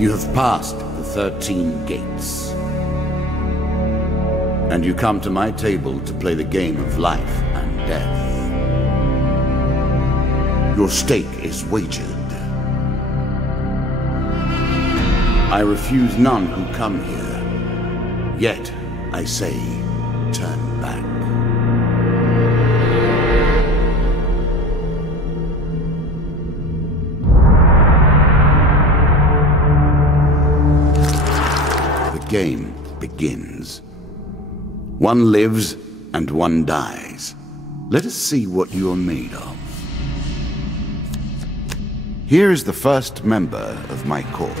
You have passed the 13 gates. And you come to my table to play the game of life and death. Your stake is wagered. I refuse none who come here. Yet, I say, turn back. The game begins. One lives and one dies. Let us see what you are made of. Here is the first member of my court.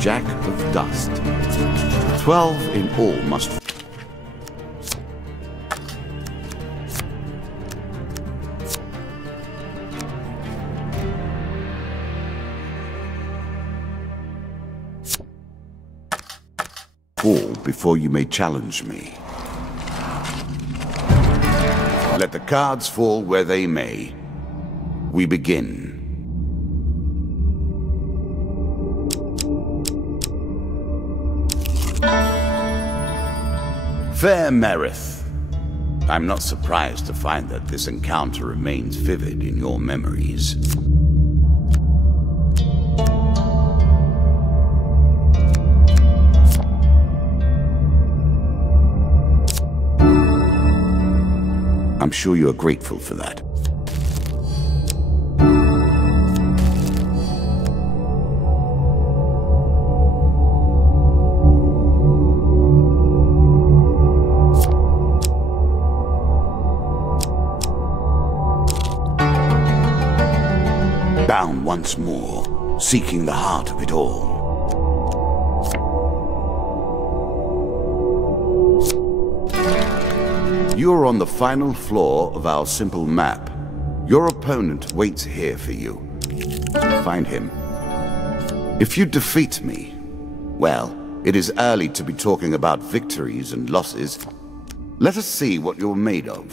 Jack of Dust. 12 in all must... fall before you may challenge me. Let the cards fall where they may. We begin. Fair Merith, I'm not surprised to find that this encounter remains vivid in your memories. I'm sure you are grateful for that. Bound once more, seeking the heart of it all. You are on the final floor of our simple map. Your opponent waits here for you. Find him. If you defeat me, well, it is early to be talking about victories and losses. Let us see what you're made of.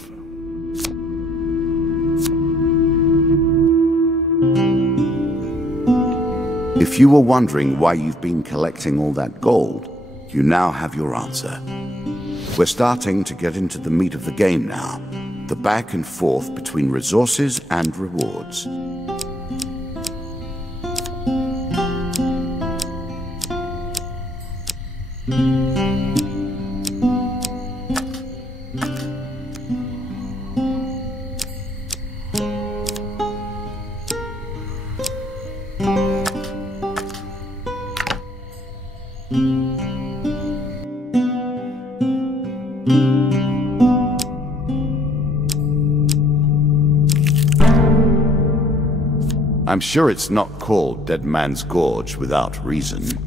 If you were wondering why you've been collecting all that gold, you now have your answer. We're starting to get into the meat of the game now, the back and forth between resources and rewards. I'm sure it's not called Dead Man's Gorge without reason.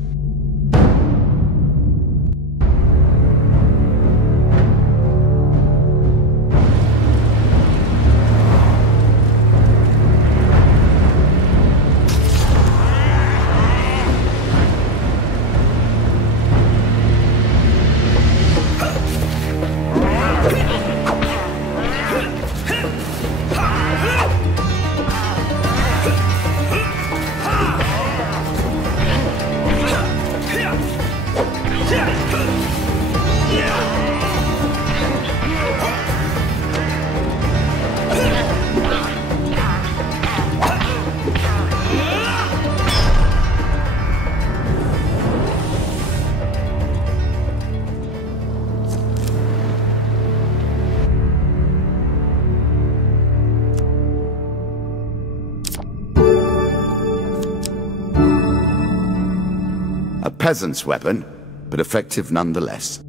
A peasant's weapon, but effective nonetheless.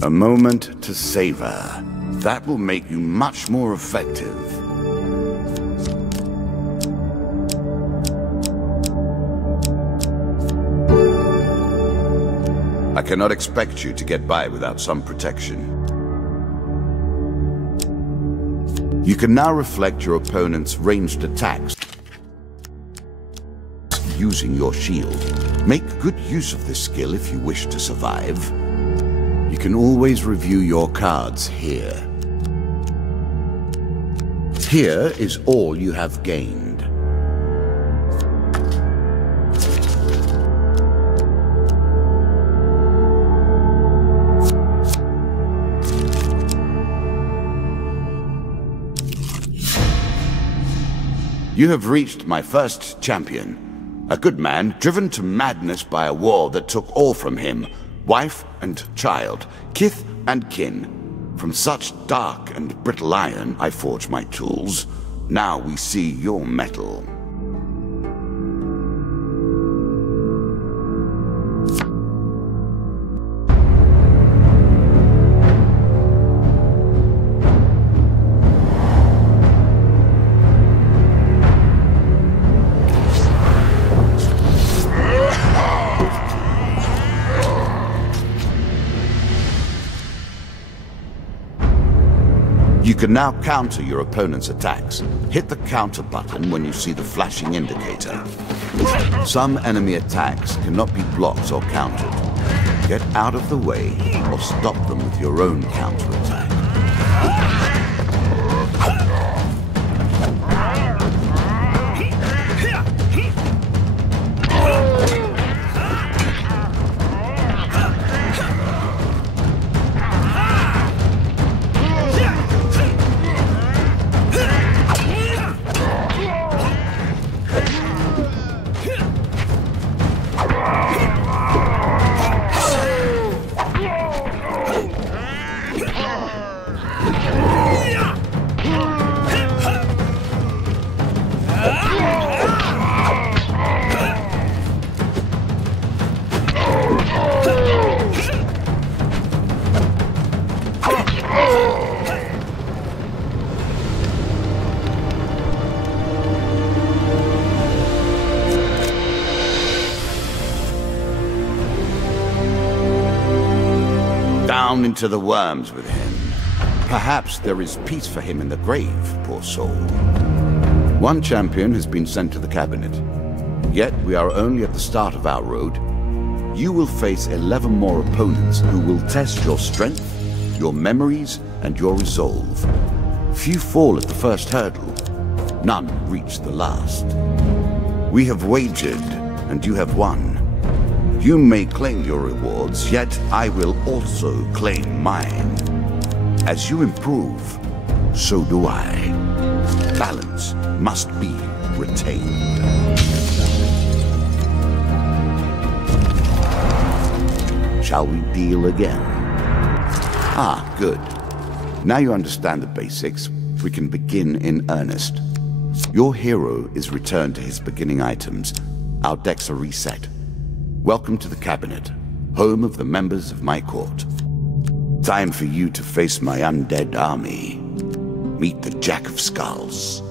A moment to savor. That will make you much more effective. I cannot expect you to get by without some protection. You can now reflect your opponent's ranged attacks using your shield. Make good use of this skill if you wish to survive. You can always review your cards here. Here is all you have gained. You have reached my first champion. A good man driven to madness by a war that took all from him. Wife and child, kith and kin. From such dark and brittle iron I forge my tools. Now we see your metal. You can now counter your opponent's attacks. Hit the counter button when you see the flashing indicator. Some enemy attacks cannot be blocked or countered. Get out of the way or stop them with your own counterattack. Down into the worms with him. Perhaps there is peace for him in the grave, poor soul. One champion has been sent to the cabinet. Yet we are only at the start of our road. You will face 11 more opponents who will test your strength, your memories, and your resolve. Few fall at the first hurdle. None reach the last. We have wagered, and you have won. You may claim your rewards, yet I will also claim mine. As you improve, so do I. Balance must be retained. Shall we deal again? Ah, good. Now you understand the basics, we can begin in earnest. Your hero is returned to his beginning items. Our decks are reset. Welcome to the cabinet, home of the members of my court. Time for you to face my undead army. Meet the Jack of Skulls.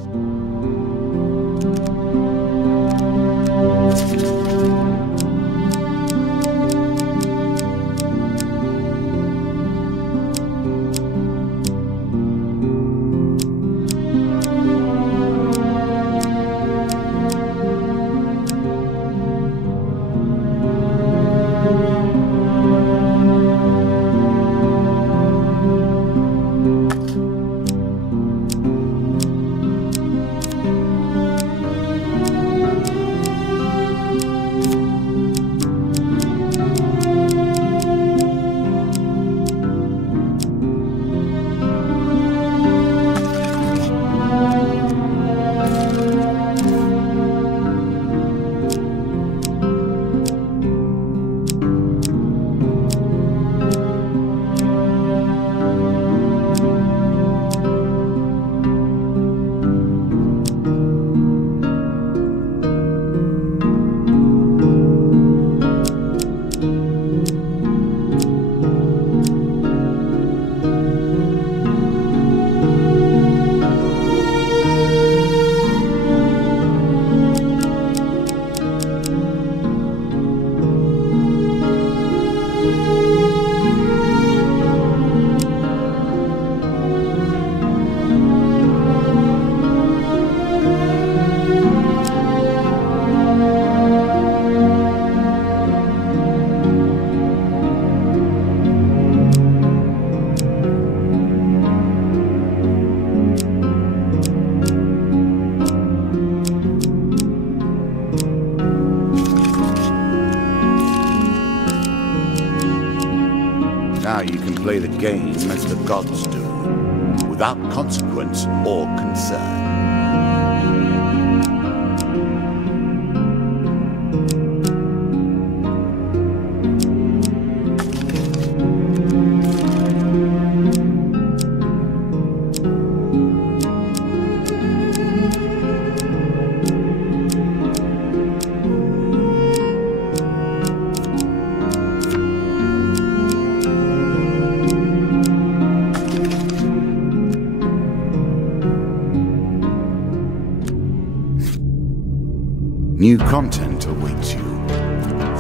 Now you can play the game as the gods do, without consequence or concern. New content awaits you.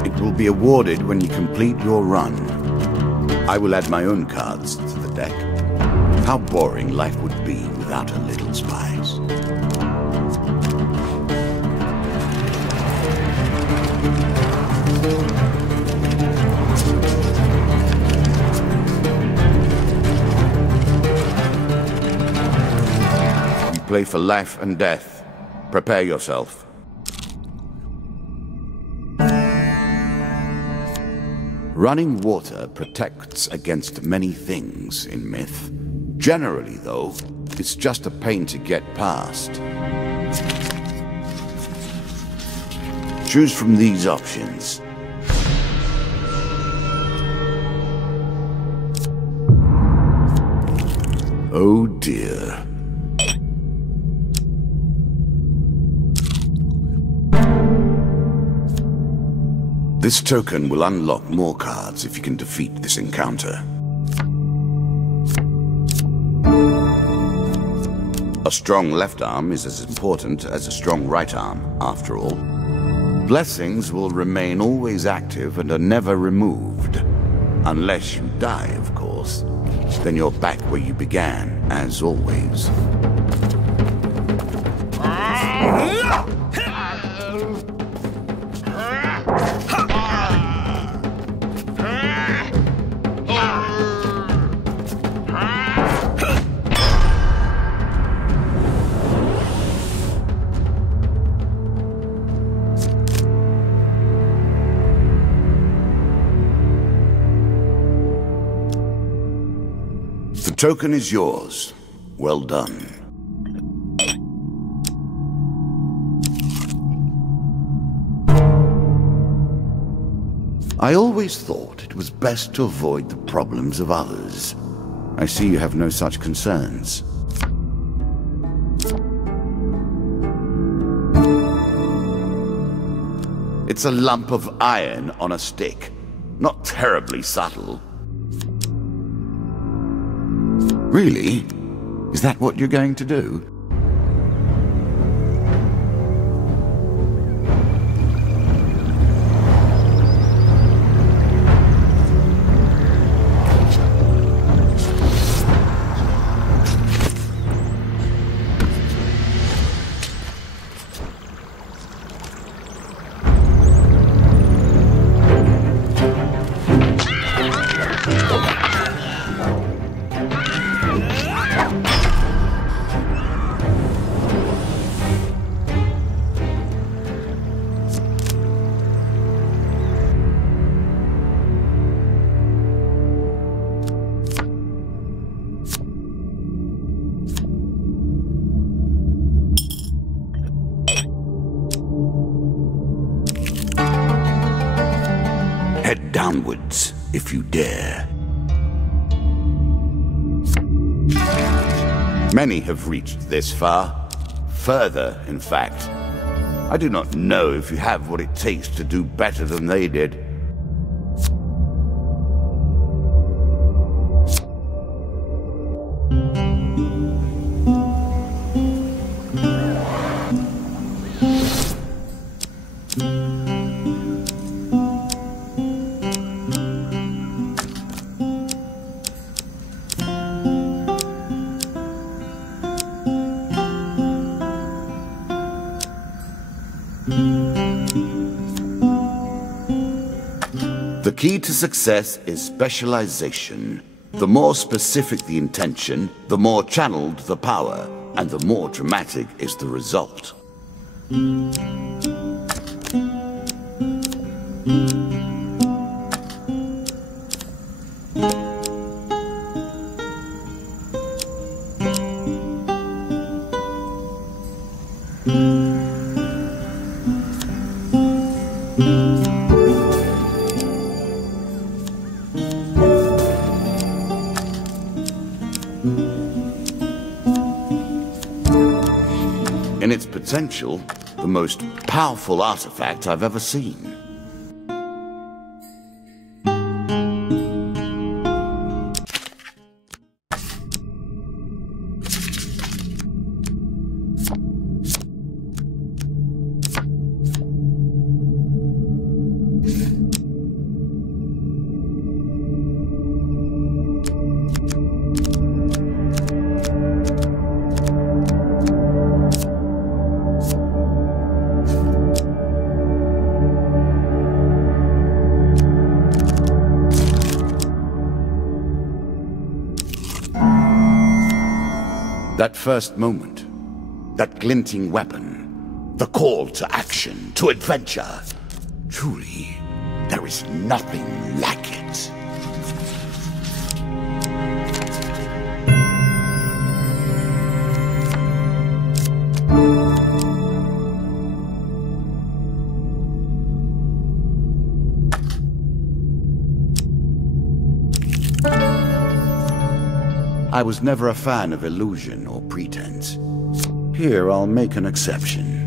It will be awarded when you complete your run. I will add my own cards to the deck. How boring life would be without a little spice. You play for life and death. Prepare yourself. Running water protects against many things in myth. Generally, though, it's just a pain to get past. Choose from these options. Oh dear. This token will unlock more cards if you can defeat this encounter. A strong left arm is as important as a strong right arm, after all. Blessings will remain always active and are never removed. Unless you die, of course. Then you're back where you began, as always. The token is yours. Well done. I always thought it was best to avoid the problems of others. I see you have no such concerns. It's a lump of iron on a stick. Not terribly subtle. Really? Is that what you're going to do? Downwards, if you dare. Many have reached this far. Further, in fact. I do not know if you have what it takes to do better than they did. The key to success is specialization. The more specific the intention, the more channeled the power, and the more dramatic is the result. its potential, the most powerful artifact I've ever seen. That first moment, that glinting weapon, the call to action, to adventure. Truly, there is nothing like it. I was never a fan of illusion or pretense. Here, I'll make an exception.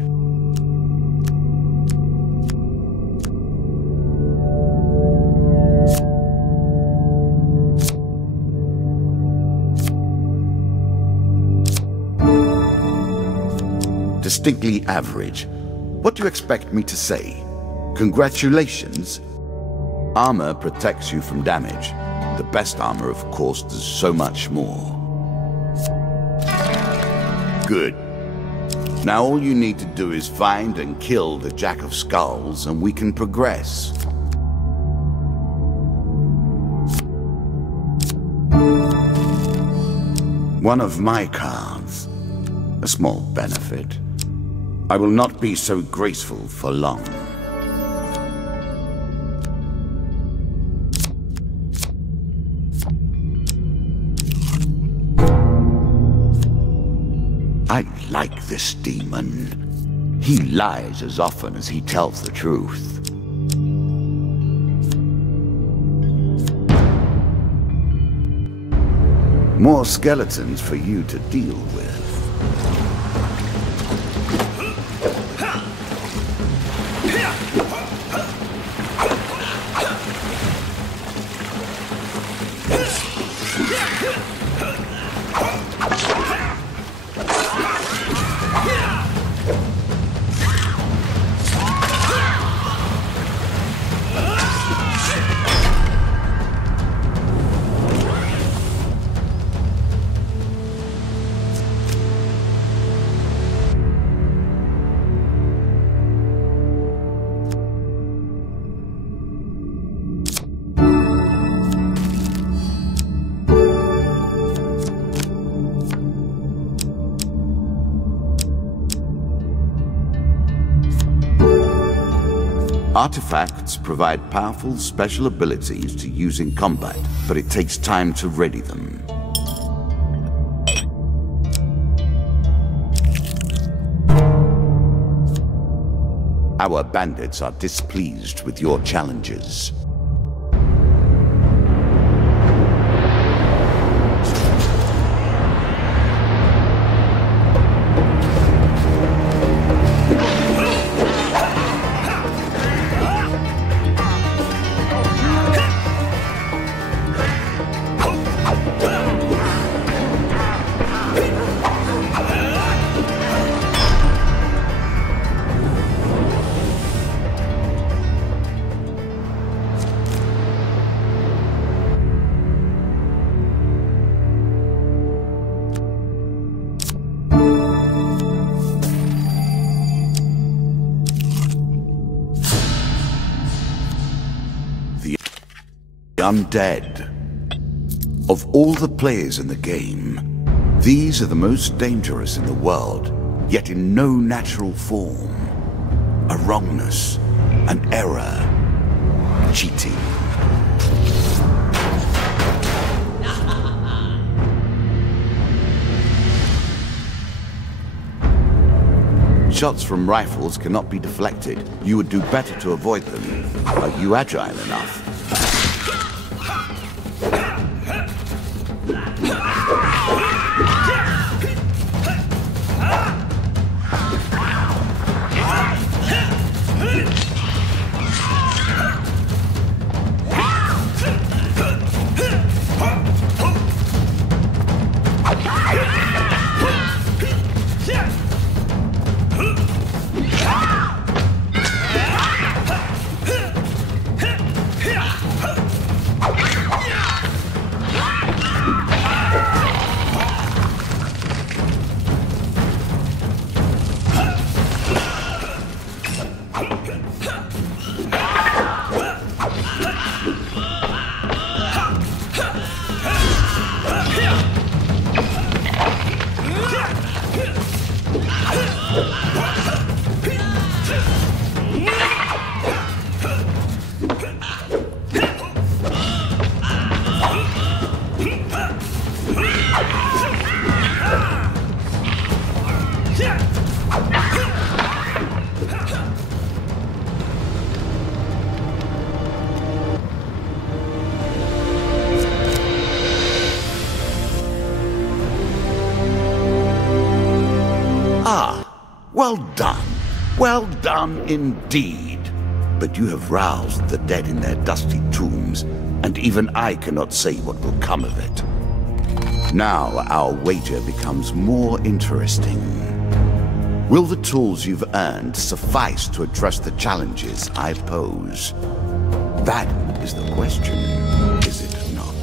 Distinctly average. What do you expect me to say? Congratulations? Armor protects you from damage. The best armor, of course, does so much more. Good. Now all you need to do is find and kill the Jack of Skulls, and we can progress. One of my cards. A small benefit. I will not be so graceful for long. I like this demon. He lies as often as he tells the truth. More skeletons for you to deal with. Artifacts provide powerful special abilities to use in combat, but it takes time to ready them. Our bandits are displeased with your challenges. Undead. Of all the players in the game, these are the most dangerous in the world, yet in no natural form. A wrongness, an error, cheating. Shots from rifles cannot be deflected. You would do better to avoid them. Are you agile enough? Well done. Well done indeed. But you have roused the dead in their dusty tombs, and even I cannot say what will come of it. Now our wager becomes more interesting. Will the tools you've earned suffice to address the challenges I pose? That is the question, is it not?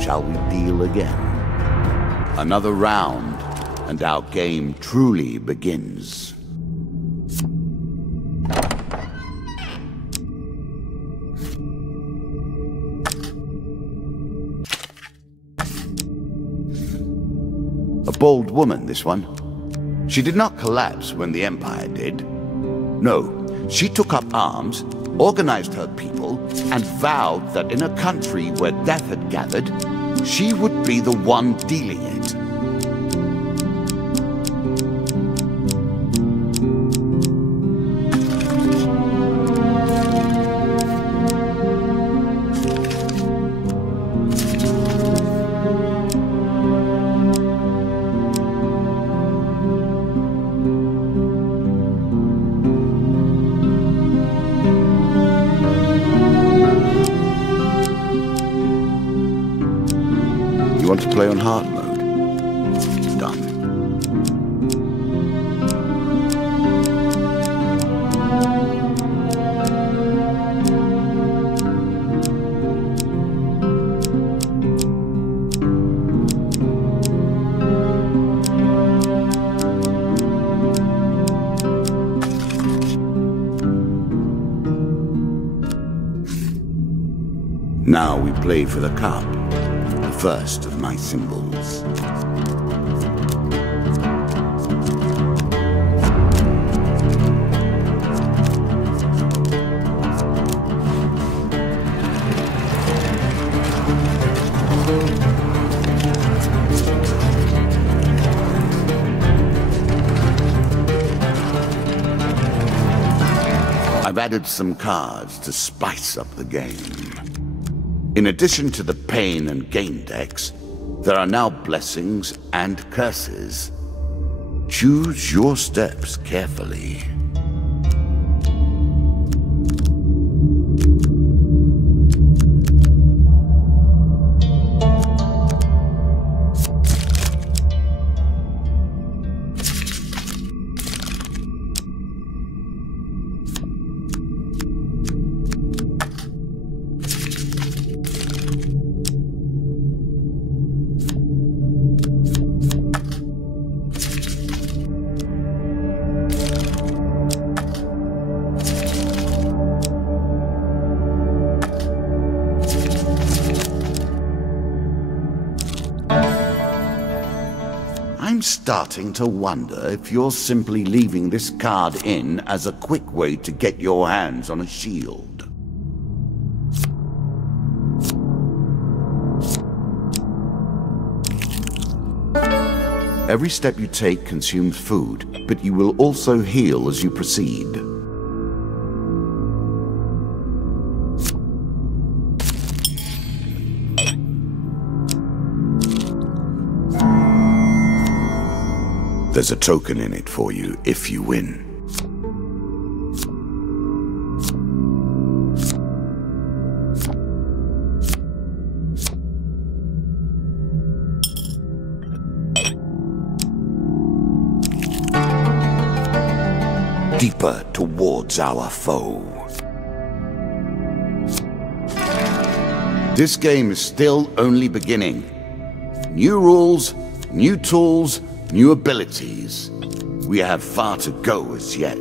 Shall we deal again? Another round, and our game truly begins. A bold woman, this one. She did not collapse when the Empire did. No, she took up arms, organized her people, and vowed that in a country where death had gathered, she would be the one dealing it. You want to play on hard mode? Done. Now we play for the cup. First of my symbols. I've added some cards to spice up the game. In addition to the pain and gain decks, there are now blessings and curses. Choose your steps carefully. I'm starting to wonder if you're simply leaving this card in as a quick way to get your hands on a shield. Every step you take consumes food, but you will also heal as you proceed. There's a token in it for you if you win. Deeper towards our foe. This game is still only beginning. New rules, new tools, new abilities. We have far to go as yet.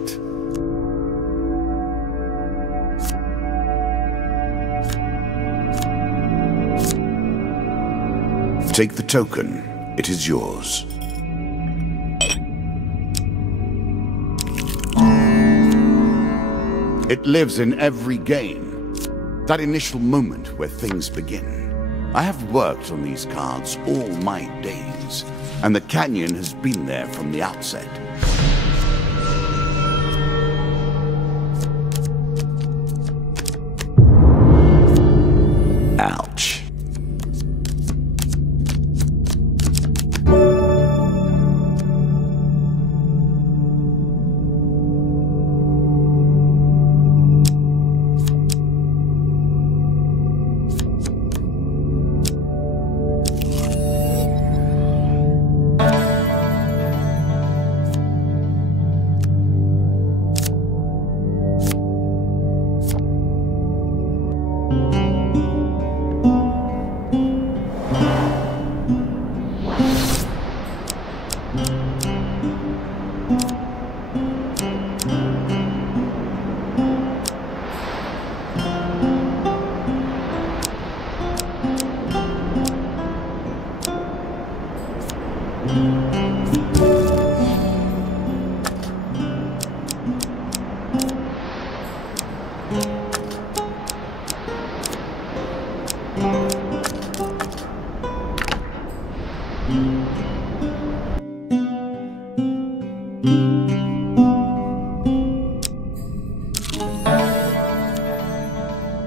Take the token. It is yours. It lives in every game. That initial moment where things begin. I have worked on these cards all my days, and the canyon has been there from the outset. Ouch.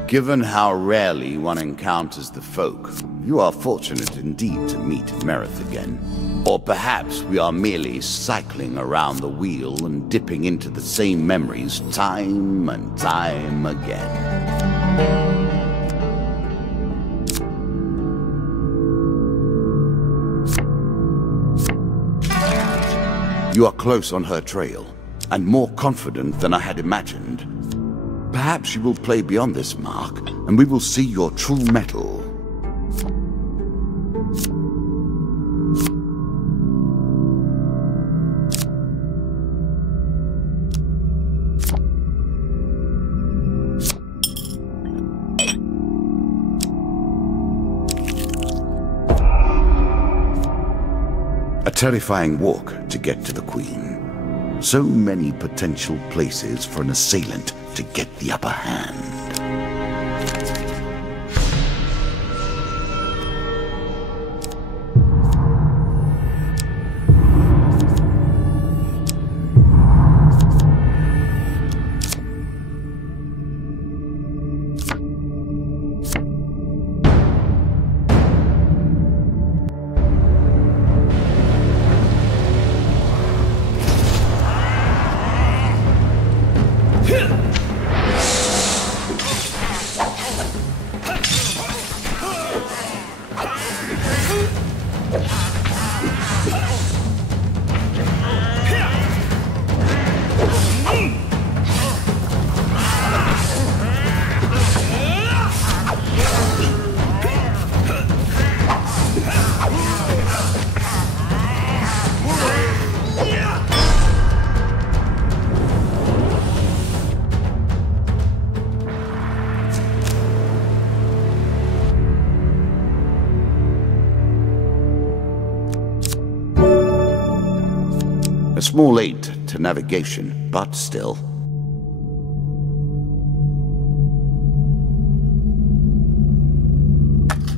Given how rarely one encounters the folk, you are fortunate indeed to meet Merith again. Or perhaps we are merely cycling around the wheel and dipping into the same memories time and time again. You are close on her trail, and more confident than I had imagined. Perhaps you will play beyond this mark, and we will see your true mettle. A terrifying walk to get to the Queen. So many potential places for an assailant to get the upper hand. A small aid to navigation, but still.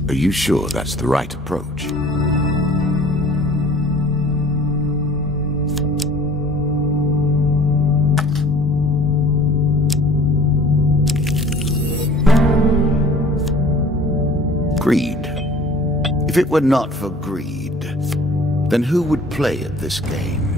Are you sure that's the right approach? Greed. If it were not for greed, then who would play at this game?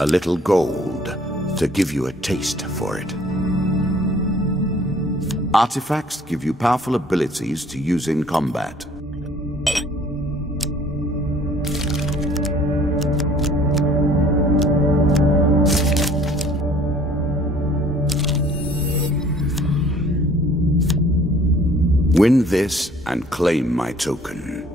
a little gold to give you a taste for it. Artifacts give you powerful abilities to use in combat. Win this and claim my token.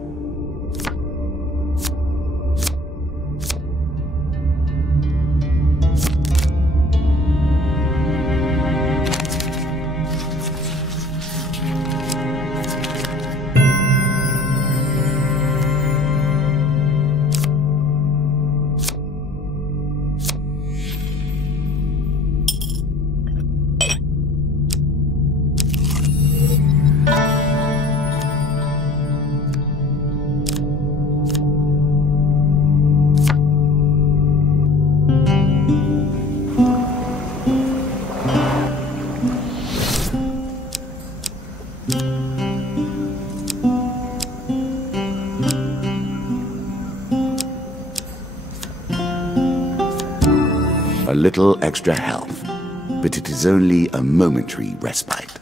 A little extra health, but it is only a momentary respite.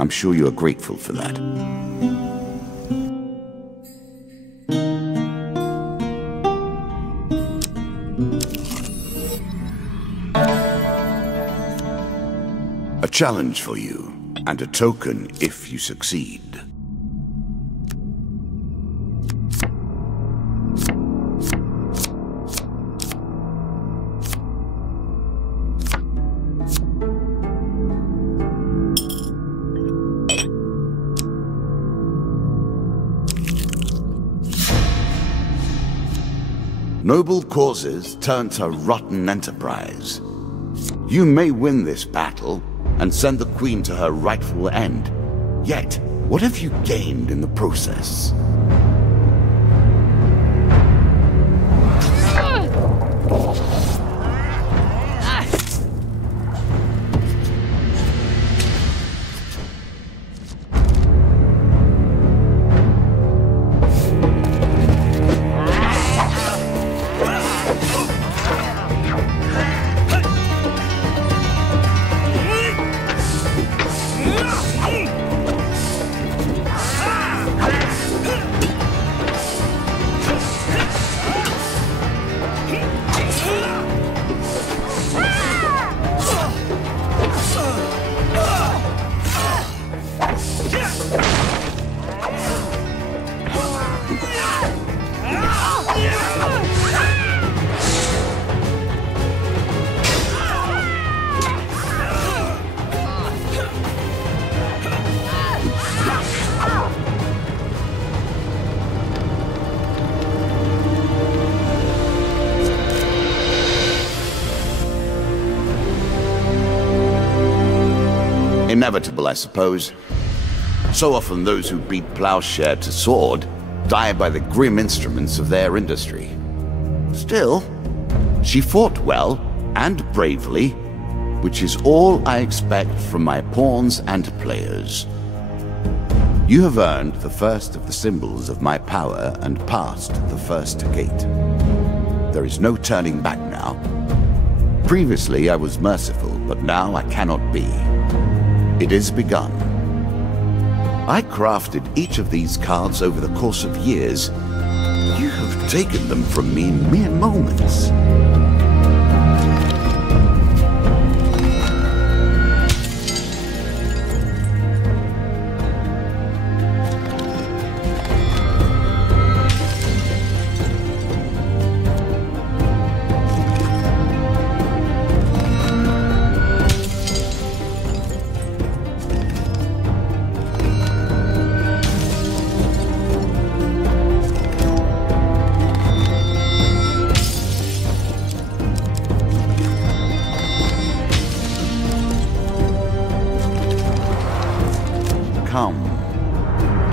I'm sure you are grateful for that. A challenge for you, and a token if you succeed. Noble causes turn to rotten enterprise. You may win this battle and send the Queen to her rightful end. Yet, what have you gained in the process? Inevitable, I suppose. So often those who beat plowshare to sword die by the grim instruments of their industry. Still, she fought well and bravely, which is all I expect from my pawns and players. You have earned the first of the symbols of my power and passed the first gate. There is no turning back now. Previously I was merciful, but now I cannot be. It is begun. I crafted each of these cards over the course of years. You have taken them from me in mere moments.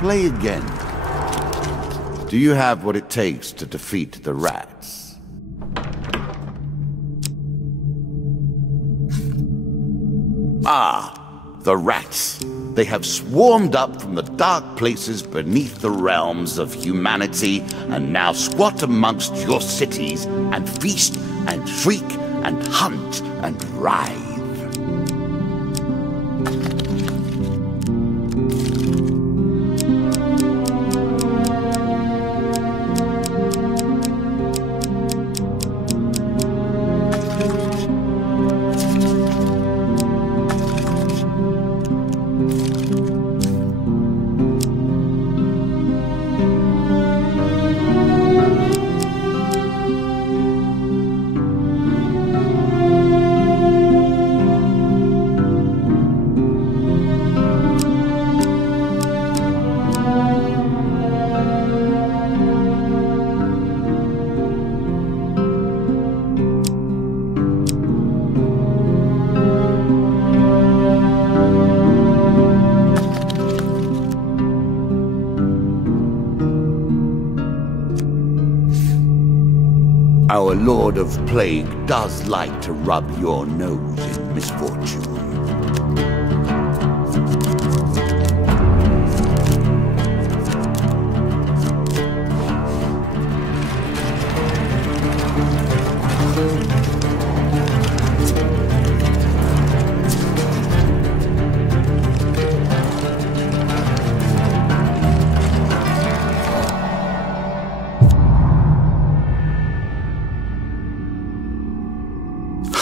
play again. Do you have what it takes to defeat the rats? Ah, the rats. They have swarmed up from the dark places beneath the realms of humanity and now squat amongst your cities and feast and shriek and hunt and writhe. Our Lord of Plague does like to rub your nose in misfortune.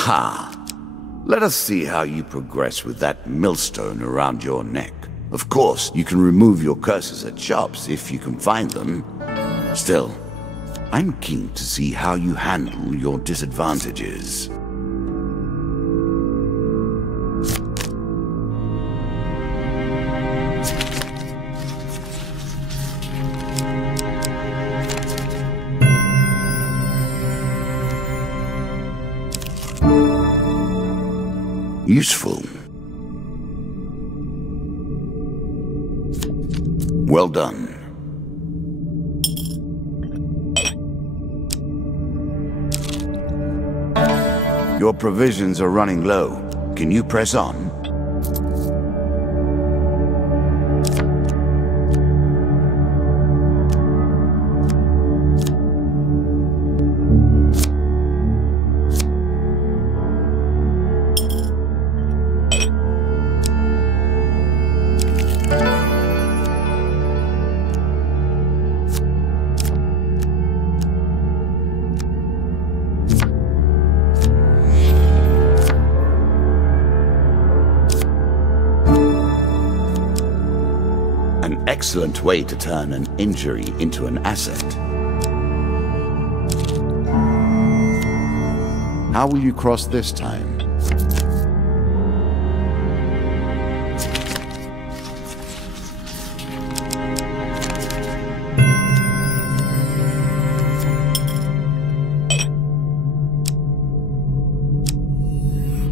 Ha! Let us see how you progress with that millstone around your neck. Of course, you can remove your curses at shops if you can find them. Still, I'm keen to see how you handle your disadvantages. Useful. Well done. Your provisions are running low. Can you press on? Excellent way to turn an injury into an asset. How will you cross this time?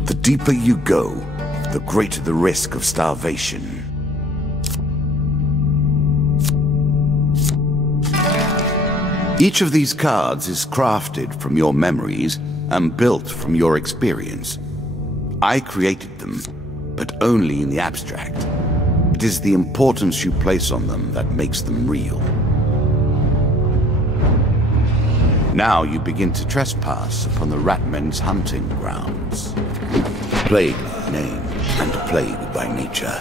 The deeper you go, the greater the risk of starvation. Each of these cards is crafted from your memories and built from your experience. I created them, but only in the abstract. It is the importance you place on them that makes them real. Now you begin to trespass upon the Ratmen's hunting grounds. Plague by name and plague by nature.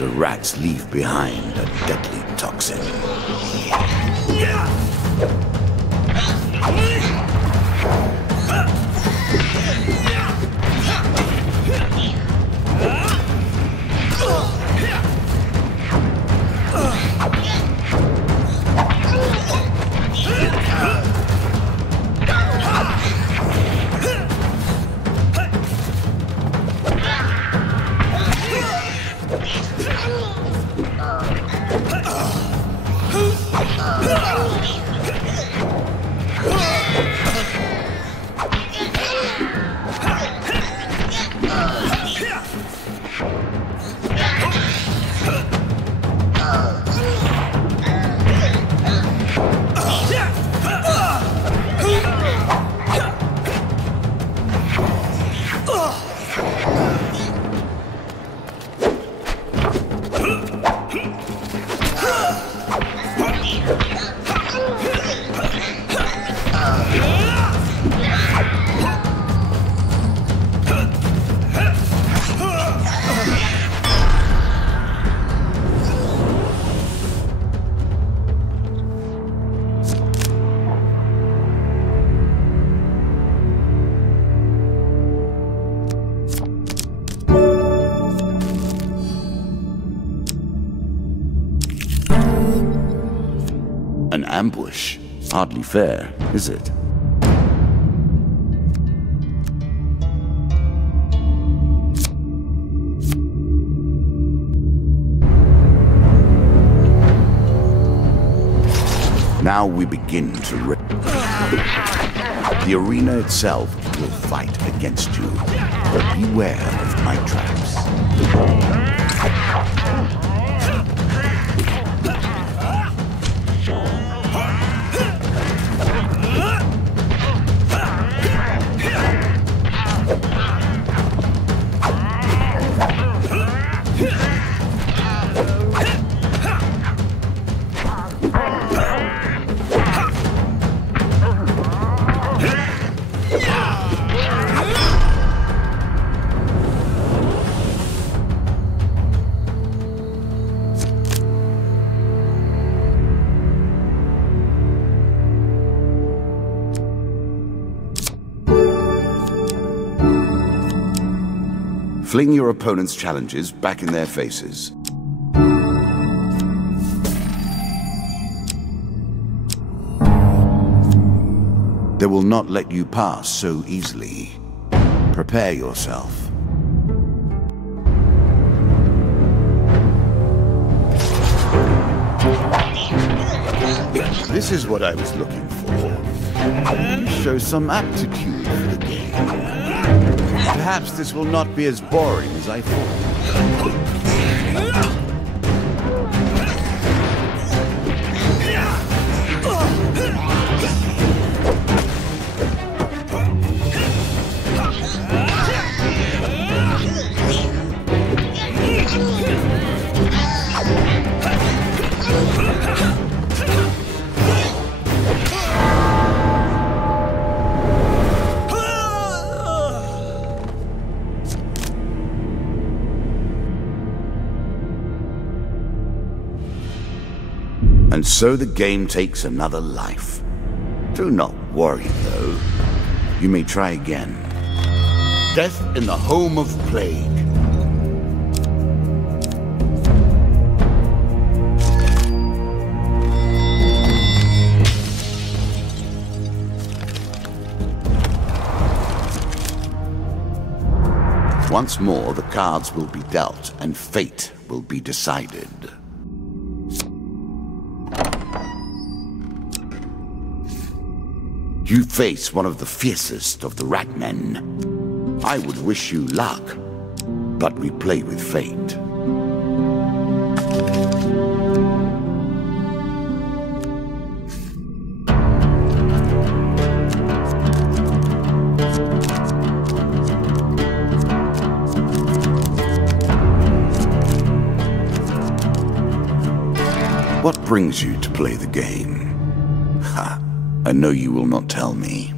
The rats leave behind a deadly toxin. ambush. Hardly fair, is it? Now we begin to rip. The arena itself will fight against you. Beware of my traps. Fling your opponent's challenges back in their faces. They will not let you pass so easily. Prepare yourself. This is what I was looking for. You show some aptitude for the game. Perhaps this will not be as boring as I thought. And so the game takes another life. Do not worry, though. You may try again. Death in the home of plague. Once more, the cards will be dealt, and fate will be decided. You face one of the fiercest of the Ratmen. I would wish you luck, but we play with fate. What brings you to play the game? Ha! I know you will not tell me.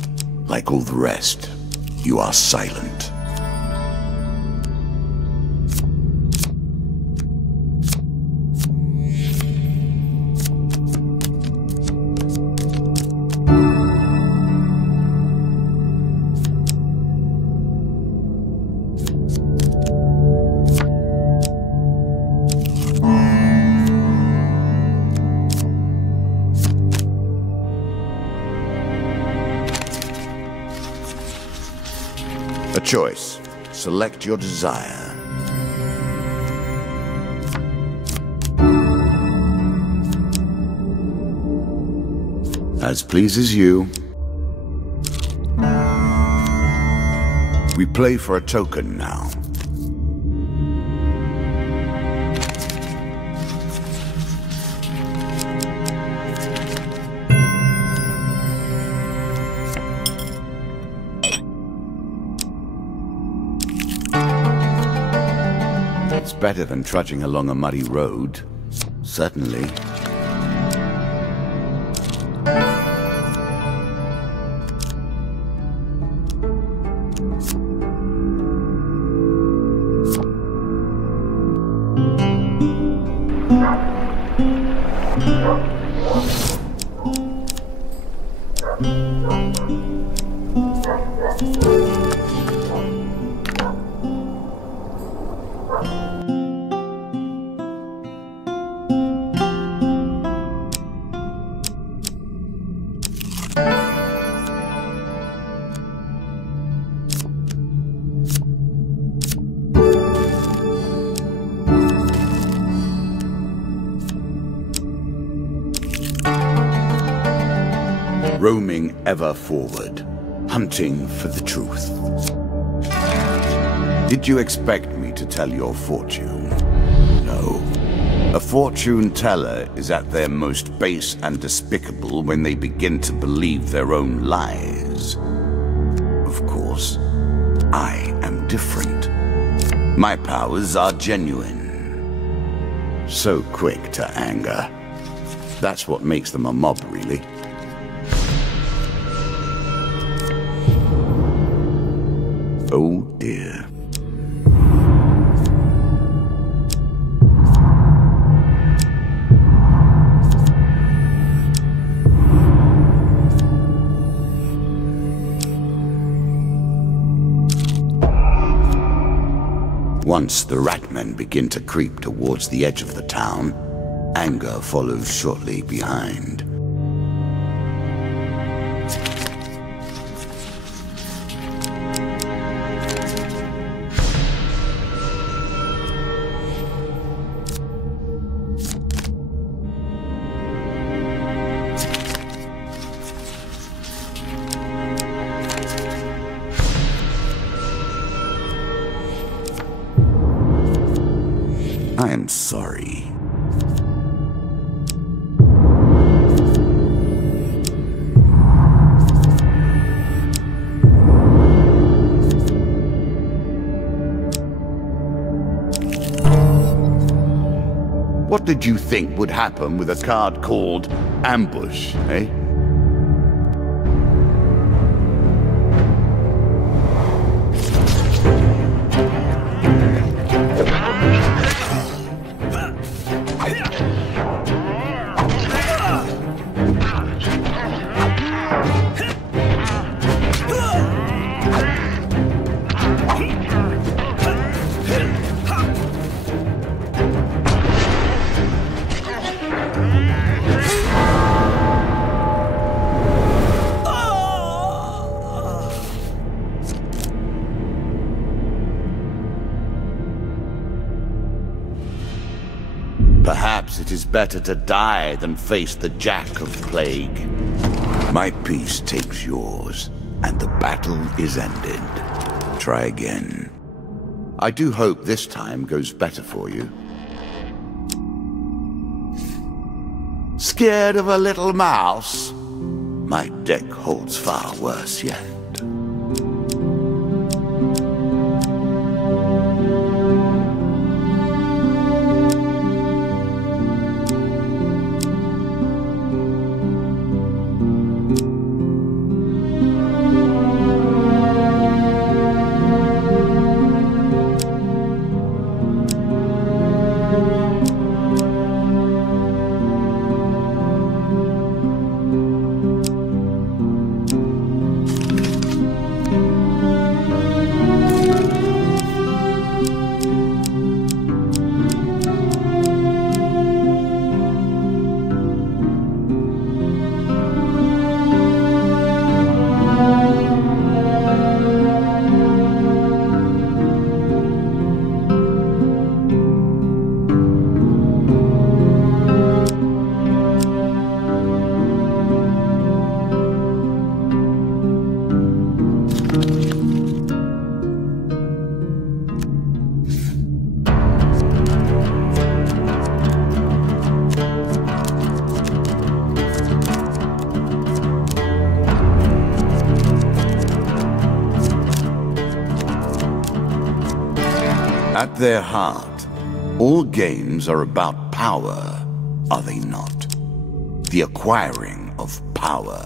Like all the rest, you are silent. A choice. Select your desire. As pleases you. We play for a token now. It's better than trudging along a muddy road. Certainly. roaming ever forward, hunting for the truth. Did you expect me to tell your fortune? No. A fortune teller is at their most base and despicable when they begin to believe their own lies. Of course, I am different. My powers are genuine. So quick to anger. That's what makes them a mob, really. Oh dear. Once the ratmen begin to creep towards the edge of the town, anger follows shortly behind. I am sorry. What did you think would happen with a card called Ambush, eh? Perhaps it is better to die than face the jack of plague. My peace takes yours, and the battle is ended. Try again. I do hope this time goes better for you. Scared of a little mouse? My deck holds far worse yet. At their heart, all games are about power, are they not? The acquiring of power,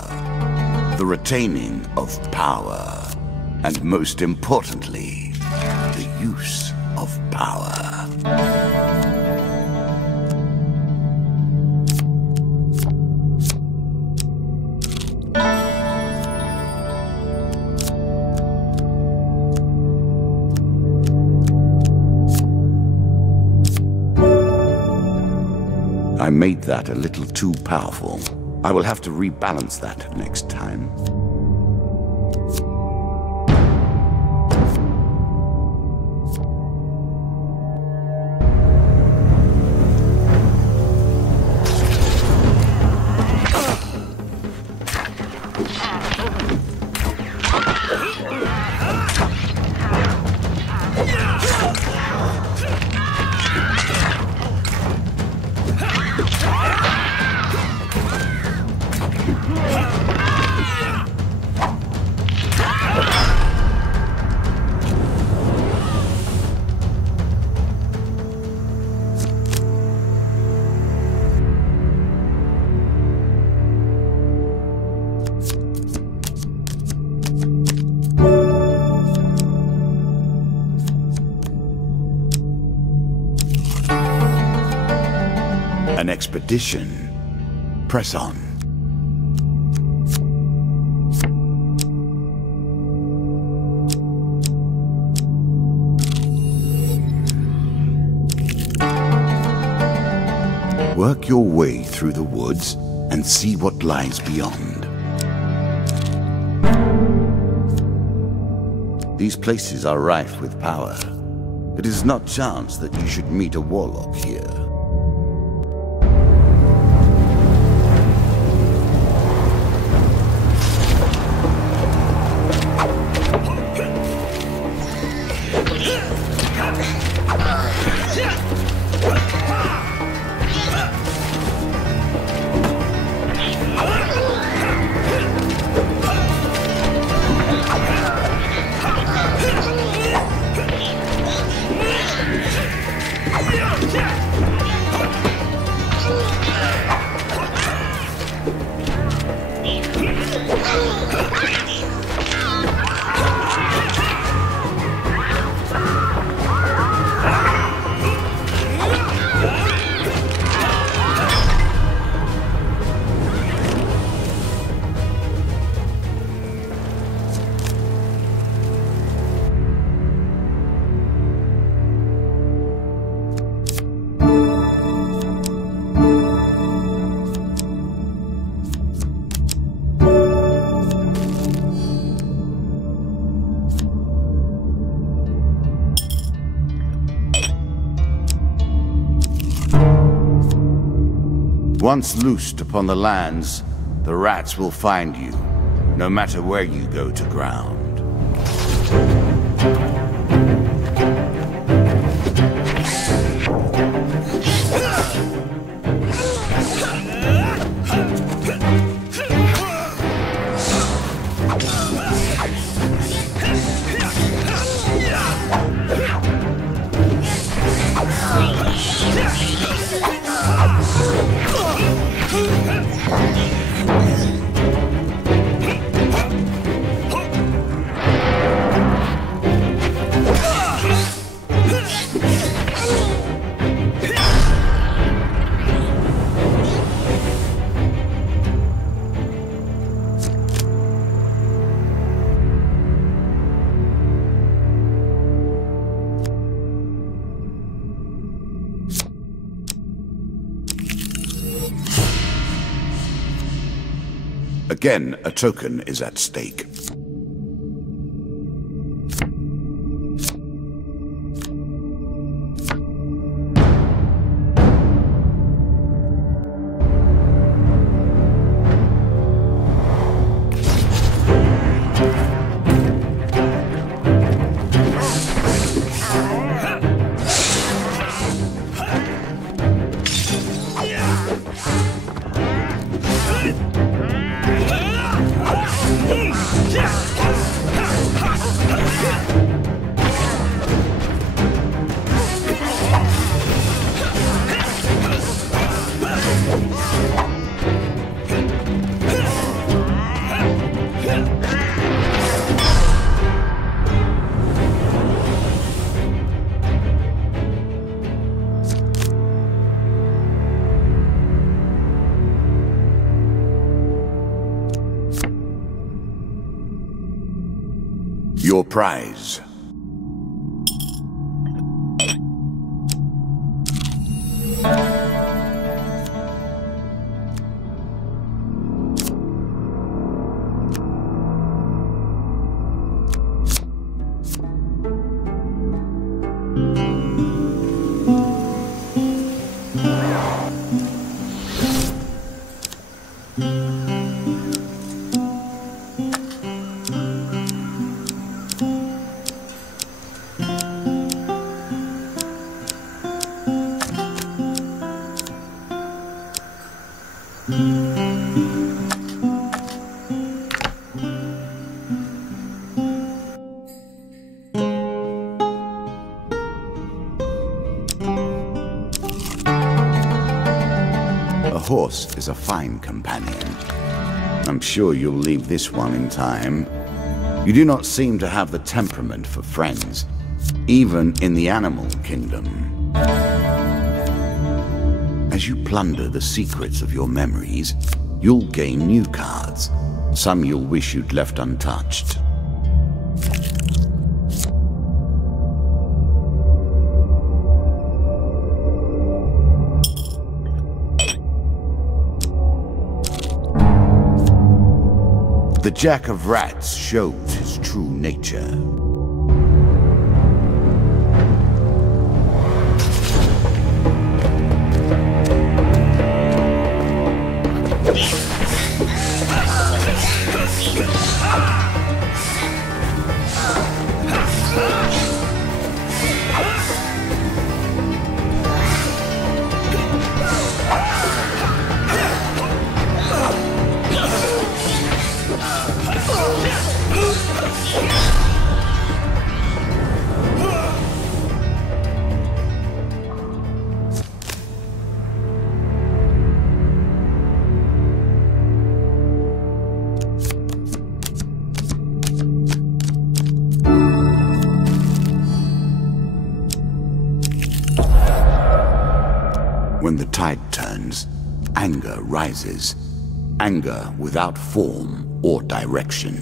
the retaining of power, and most importantly, the use of power. I made that a little too powerful. I will have to rebalance that next time. An expedition. Press on. Work your way through the woods and see what lies beyond. These places are rife with power. It is not chance that you should meet a warlock here. Once loosed upon the lands, the rats will find you, no matter where you go to ground. Again, a token is at stake. Your prize. A horse is a fine companion. I'm sure you'll leave this one in time. You do not seem to have the temperament for friends, even in the animal kingdom. As you plunder the secrets of your memories, you'll gain new cards. Some you'll wish you'd left untouched. The Jack of Rats shows his true nature. When the tide turns, anger rises. Anger without form or direction.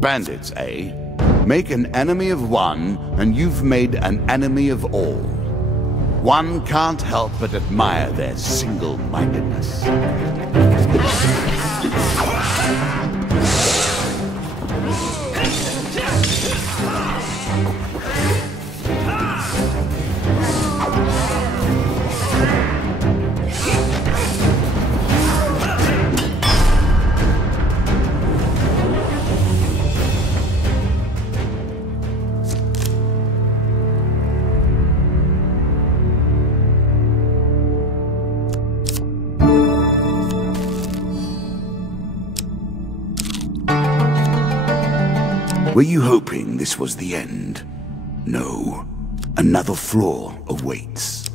Bandits, eh? Make an enemy of one, and you've made an enemy of all. One can't help but admire their single-mindedness. Were you hoping this was the end? No. Another flaw awaits.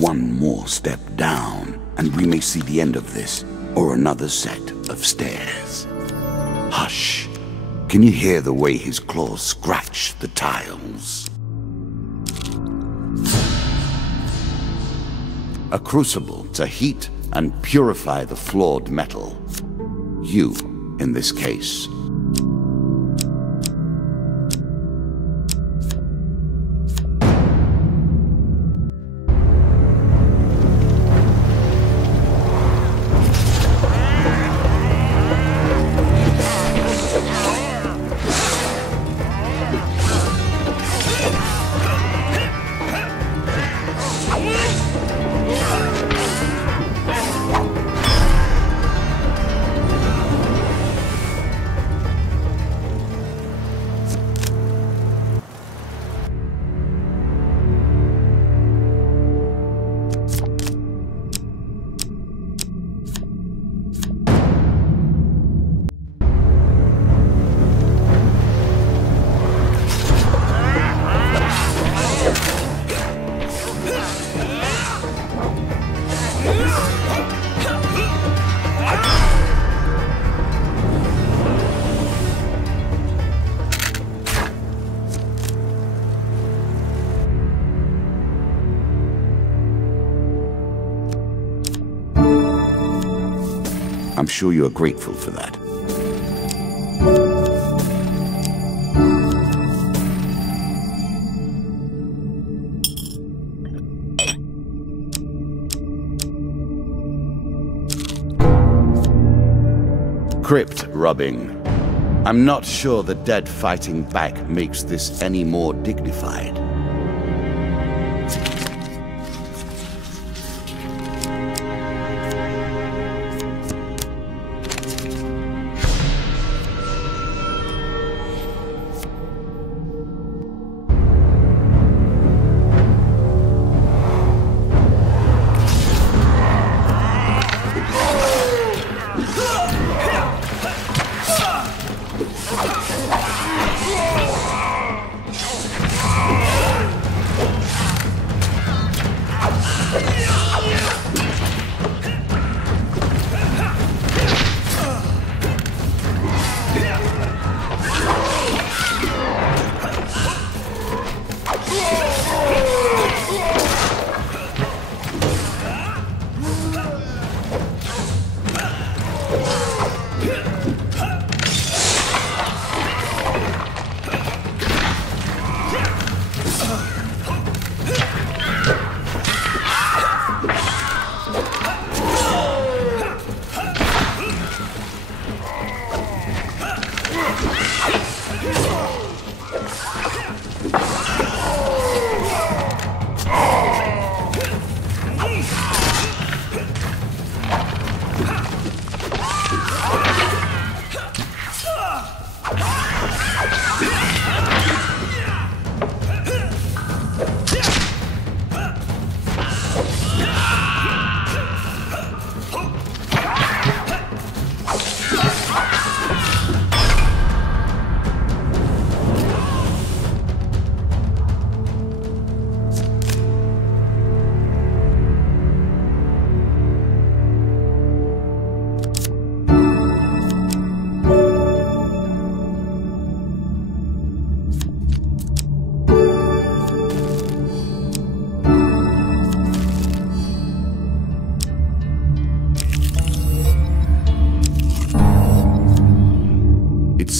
One more step down, and we may see the end of this, or another set of stairs. Hush. Can you hear the way his claws scratch the tiles? A crucible to heat and purify the flawed metal. You, in this case. I'm sure you are grateful for that. Crypt rubbing. I'm not sure the dead fighting back makes this any more dignified.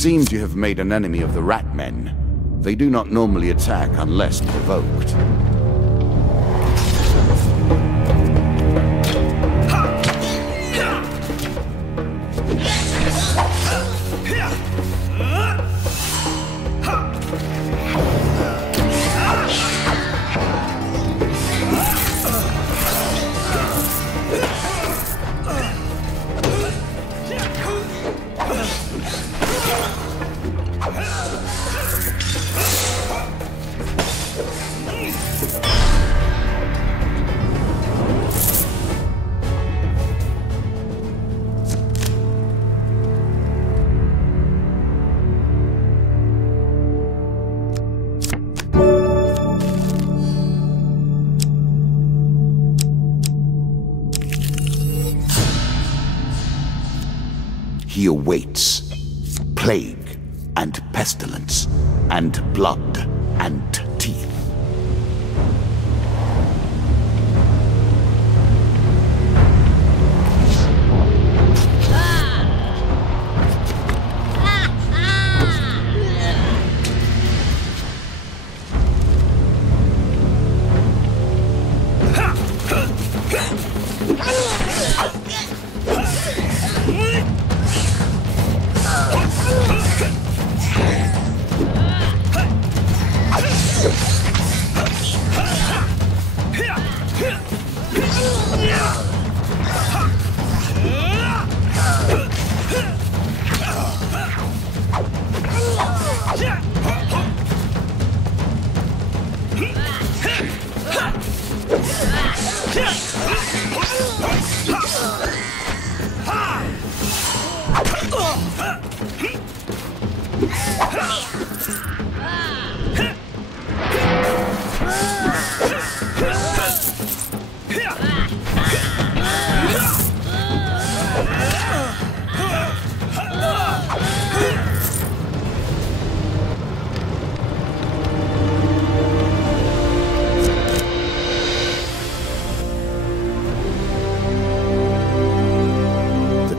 seems you have made an enemy of the rat men. They do not normally attack unless provoked. He awaits plague and pestilence and blood and teeth.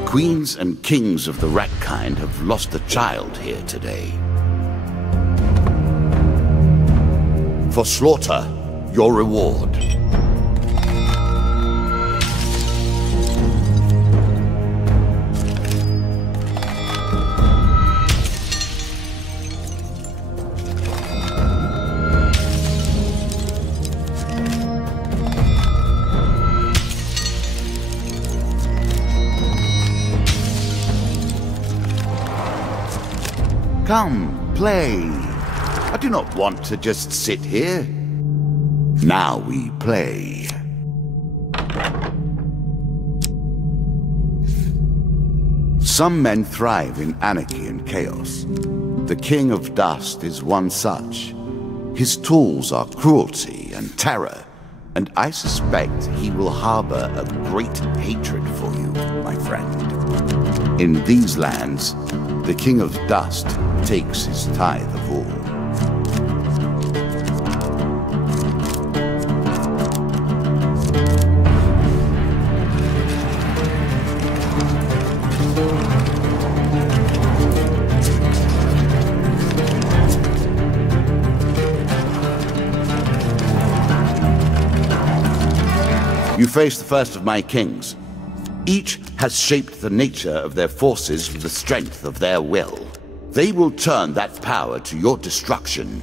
Queens and kings of the rat kind have lost a child here today. For slaughter, your reward. Come, play. I do not want to just sit here. Now we play. Some men thrive in anarchy and chaos. The King of Dust is one such. His tools are cruelty and terror, and I suspect he will harbor a great hatred for you, my friend. In these lands, the King of Dust takes his tithe of all. You face the first of my kings. Each has shaped the nature of their forces with the strength of their will. They will turn that power to your destruction.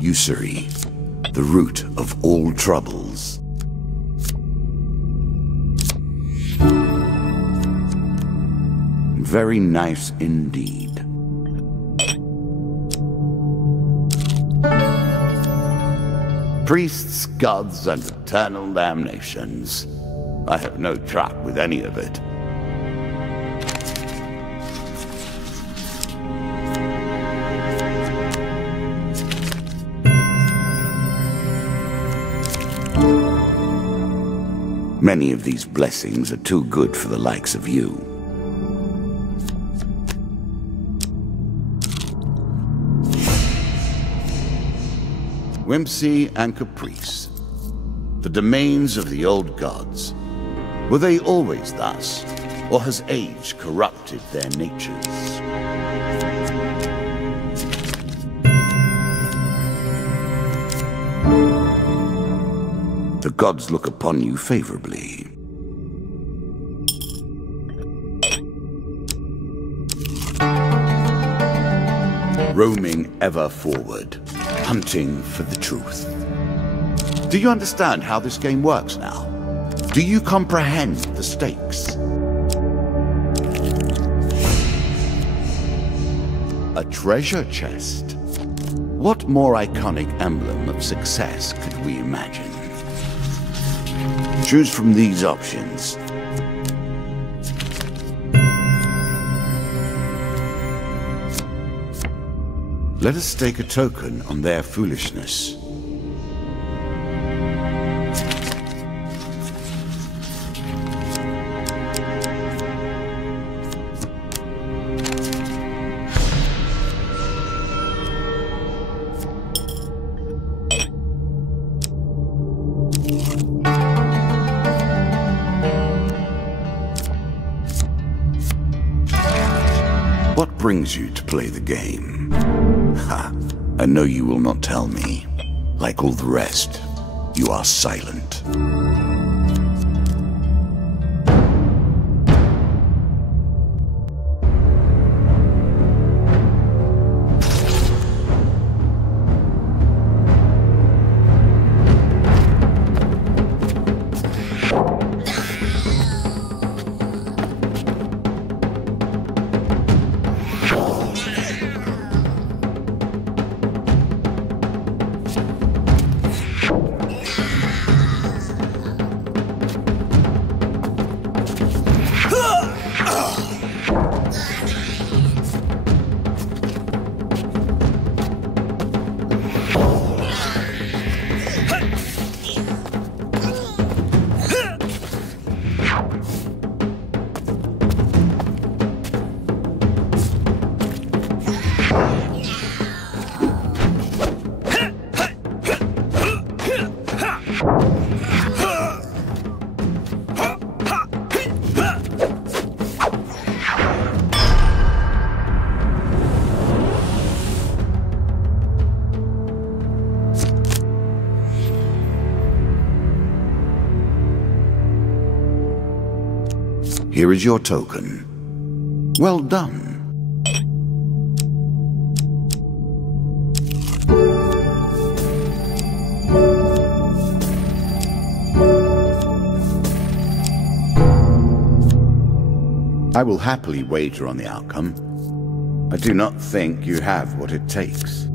Usury, the root of all troubles. Very nice indeed. Priests, gods, and eternal damnations. I have no truck with any of it. Many of these blessings are too good for the likes of you. Whimsy and caprice, the domains of the old gods. Were they always thus, or has age corrupted their natures? The gods look upon you favorably. Roaming ever forward, hunting for the truth. Do you understand how this game works now? Do you comprehend the stakes? A treasure chest. What more iconic emblem of success could we imagine? Choose from these options. Let us stake a token on their foolishness. What brings you to play the game? Ha! I know you will not tell me. Like all the rest, you are silent. Here is your token. Well done. I will happily wager on the outcome. I do not think you have what it takes.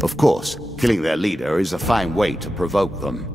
Of course, killing their leader is a fine way to provoke them.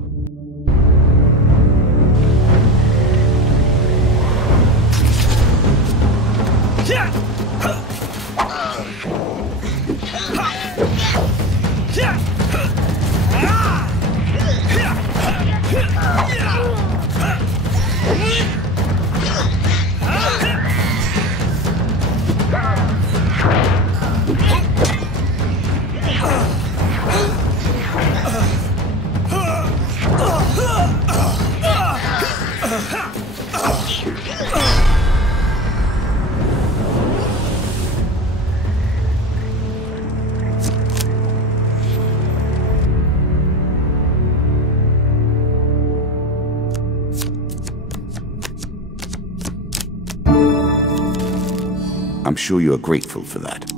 I'm sure you are grateful for that.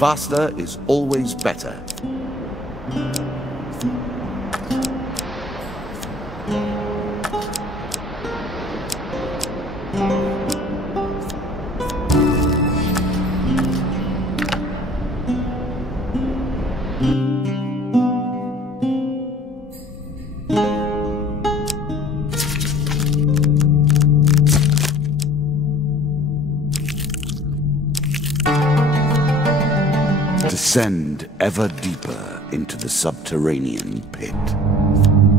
Faster is always better. Descend ever deeper into the subterranean pit.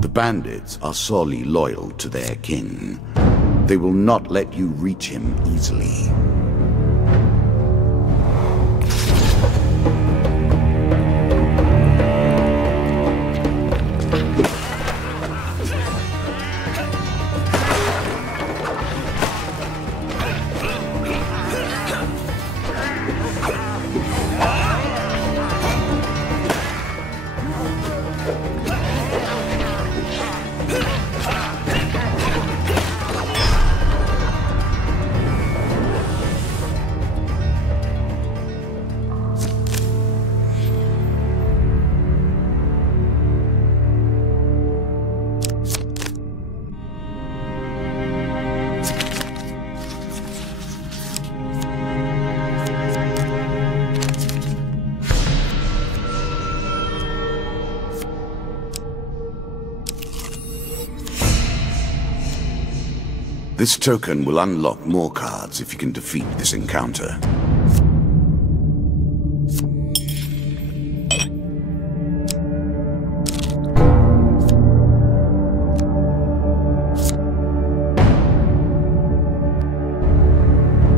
The bandits are sorely loyal to their king. They will not let you reach him easily. This token will unlock more cards if you can defeat this encounter.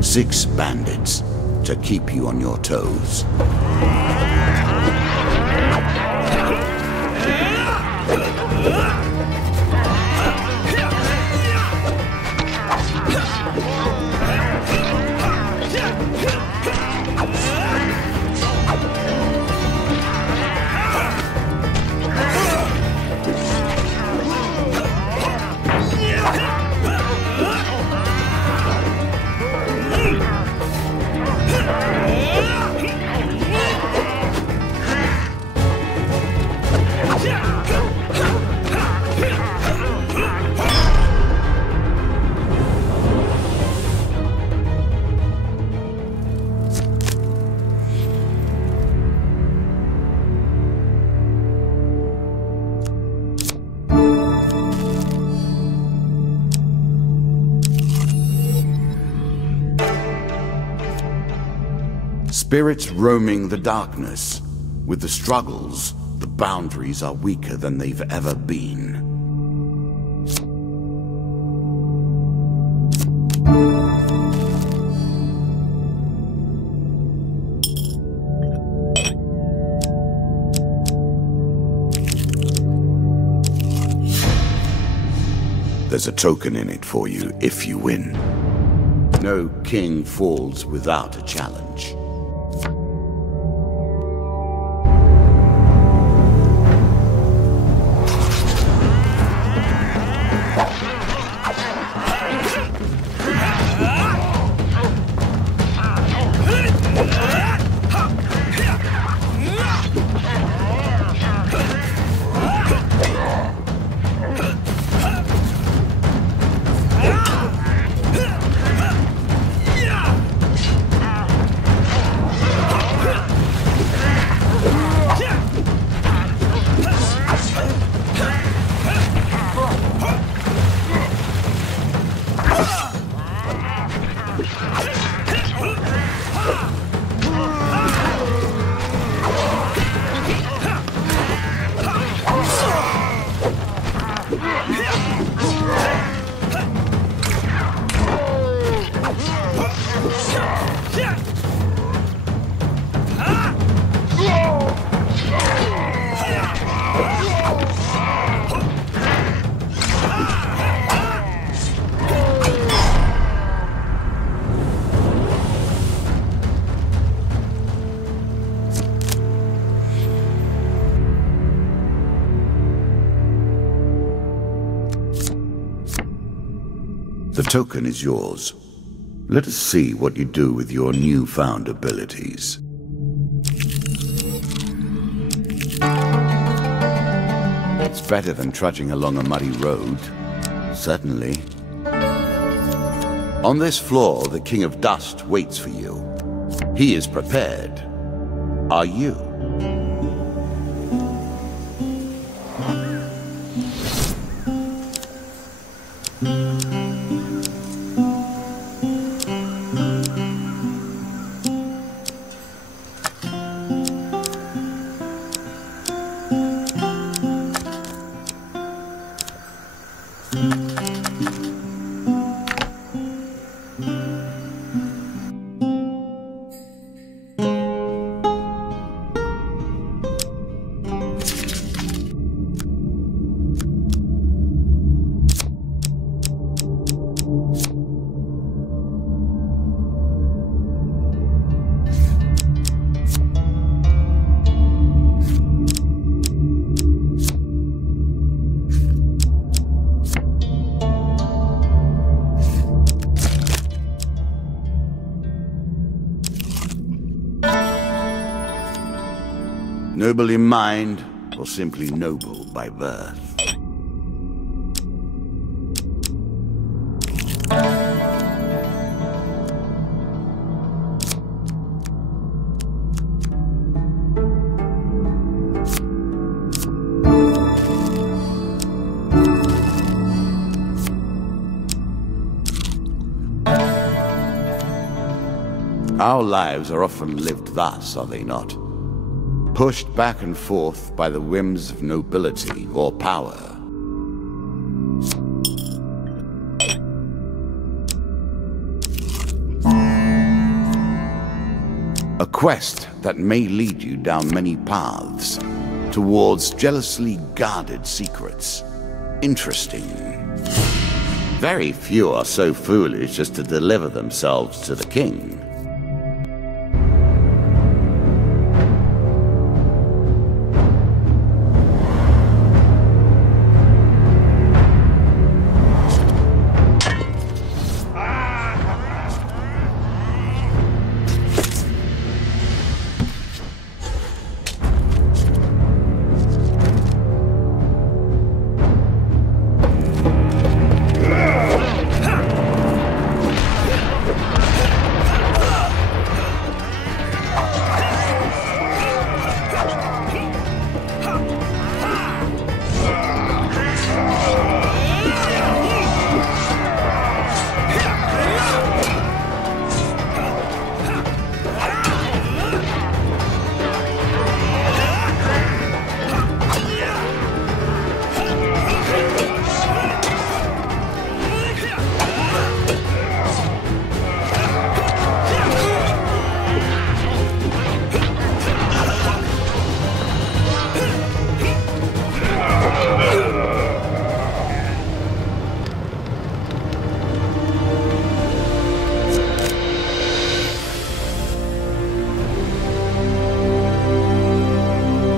Six bandits to keep you on your toes. Spirits roaming the darkness. With the struggles, the boundaries are weaker than they've ever been. There's a token in it for you if you win. No king falls without a challenge. The token is yours. Let us see what you do with your newfound abilities. It's better than trudging along a muddy road. Certainly. On this floor, the King of Dust waits for you. He is prepared. Are you? Noble in mind, or simply noble by birth? Our lives are often lived thus, are they not? Pushed back and forth by the whims of nobility or power. A quest that may lead you down many paths, towards jealously guarded secrets. Interesting. Very few are so foolish as to deliver themselves to the king.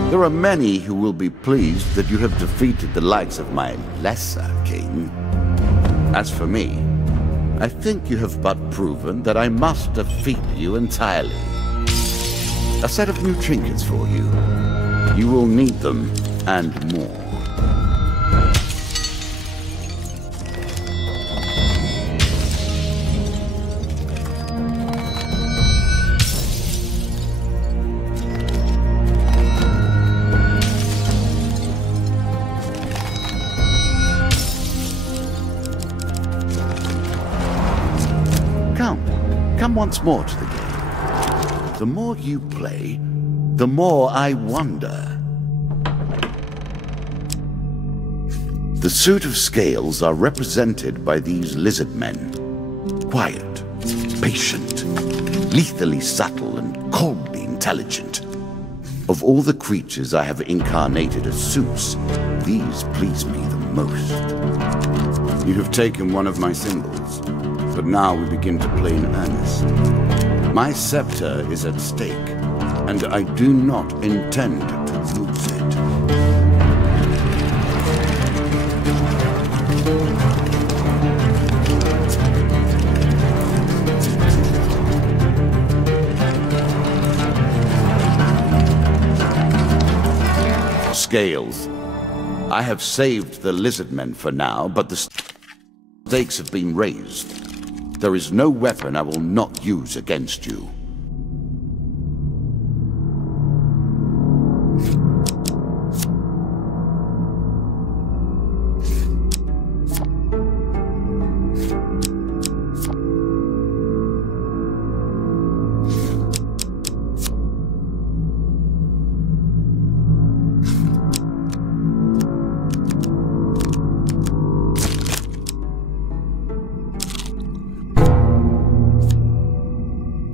There are many who will be pleased that you have defeated the likes of my lesser king. As for me, I think you have but proven that I must defeat you entirely. A set of new trinkets for you. You will need them, and more. Come once more to the game. The more you play, the more I wonder. The suit of scales are represented by these lizard men. Quiet, patient, lethally subtle, and coldly intelligent. Of all the creatures I have incarnated as suits, these please me the most. You have taken one of my symbols. But now we begin to play in earnest. My scepter is at stake, and I do not intend to lose it. scales. I have saved the lizard men for now, but the stakes have been raised. There is no weapon I will not use against you.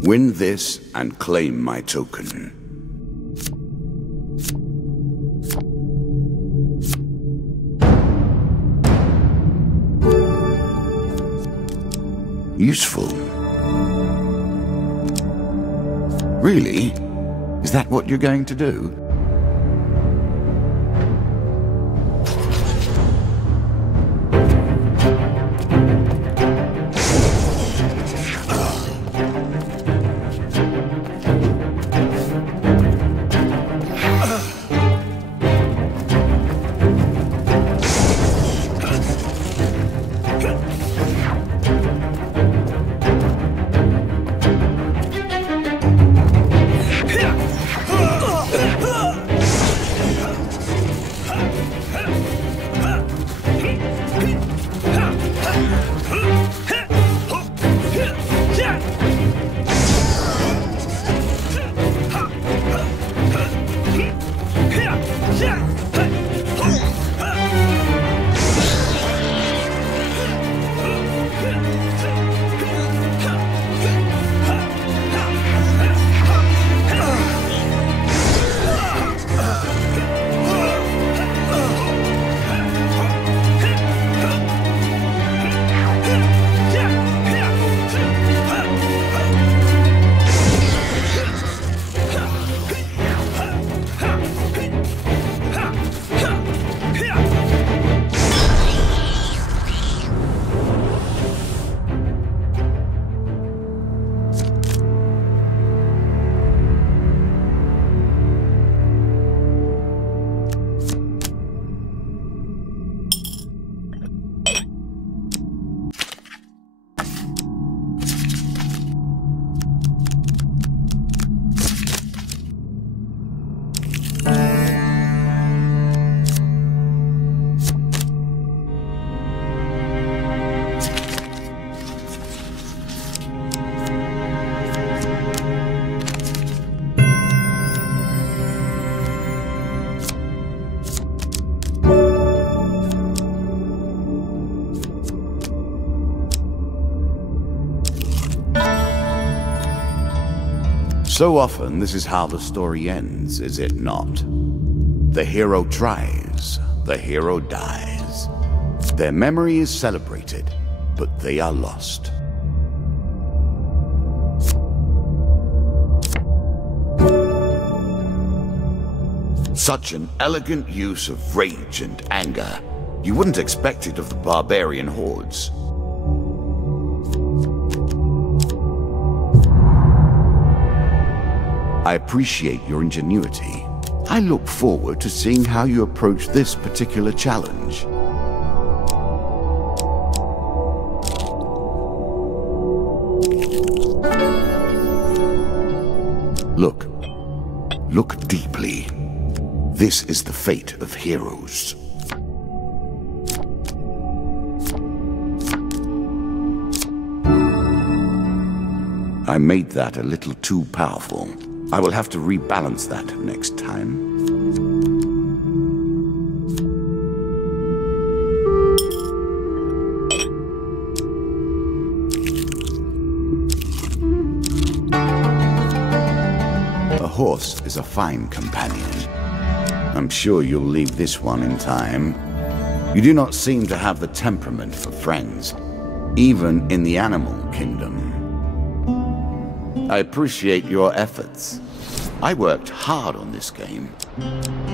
Win this and claim my token. Useful. Really? Is that what you're going to do? So often, this is how the story ends, is it not? The hero tries, the hero dies. Their memory is celebrated, but they are lost. Such an elegant use of rage and anger. You wouldn't expect it of the barbarian hordes. I appreciate your ingenuity. I look forward to seeing how you approach this particular challenge. Look. Look deeply. This is the fate of heroes. I made that a little too powerful. I will have to rebalance that next time. A horse is a fine companion. I'm sure you'll leave this one in time. You do not seem to have the temperament for friends, even in the animal kingdom. I appreciate your efforts. I worked hard on this game.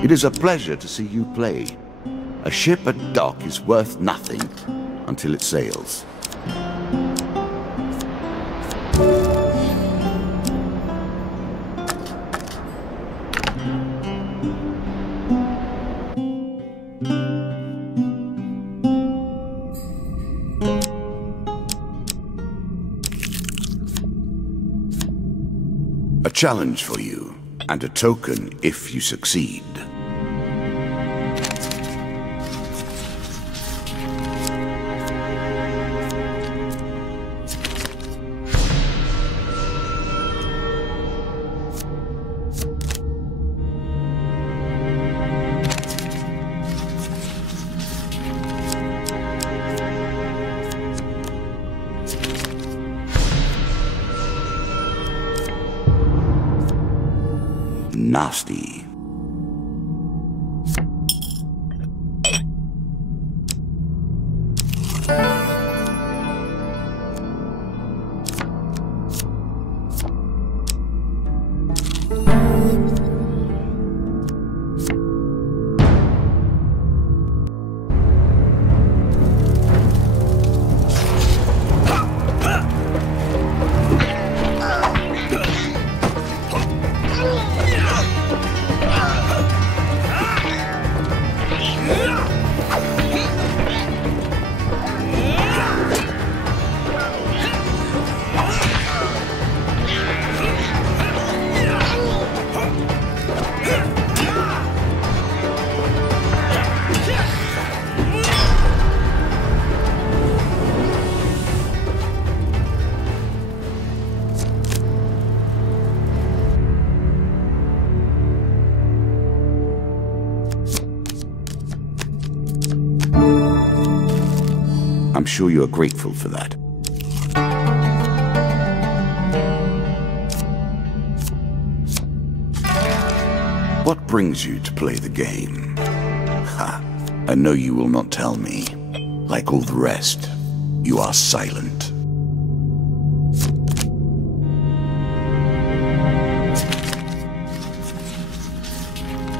It is a pleasure to see you play. A ship at dock is worth nothing until it sails. challenge for you, and a token if you succeed. Nasty. I'm sure you are grateful for that. What brings you to play the game? Ha! I know you will not tell me. Like all the rest, you are silent.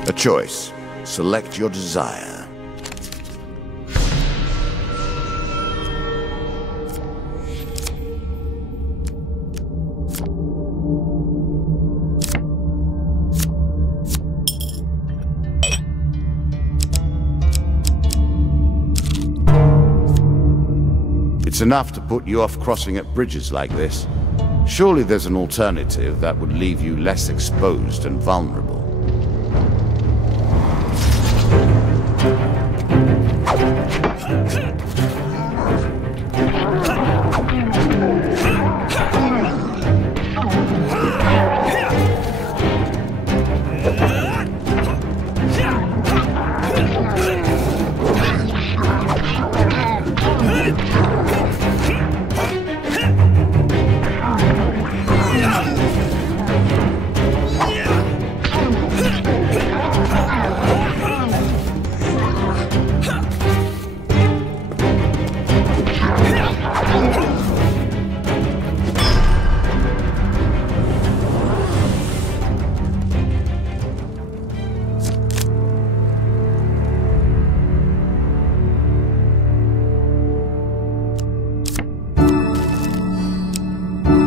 A choice. Select your desire. It's enough to put you off crossing at bridges like this. Surely there's an alternative that would leave you less exposed and vulnerable.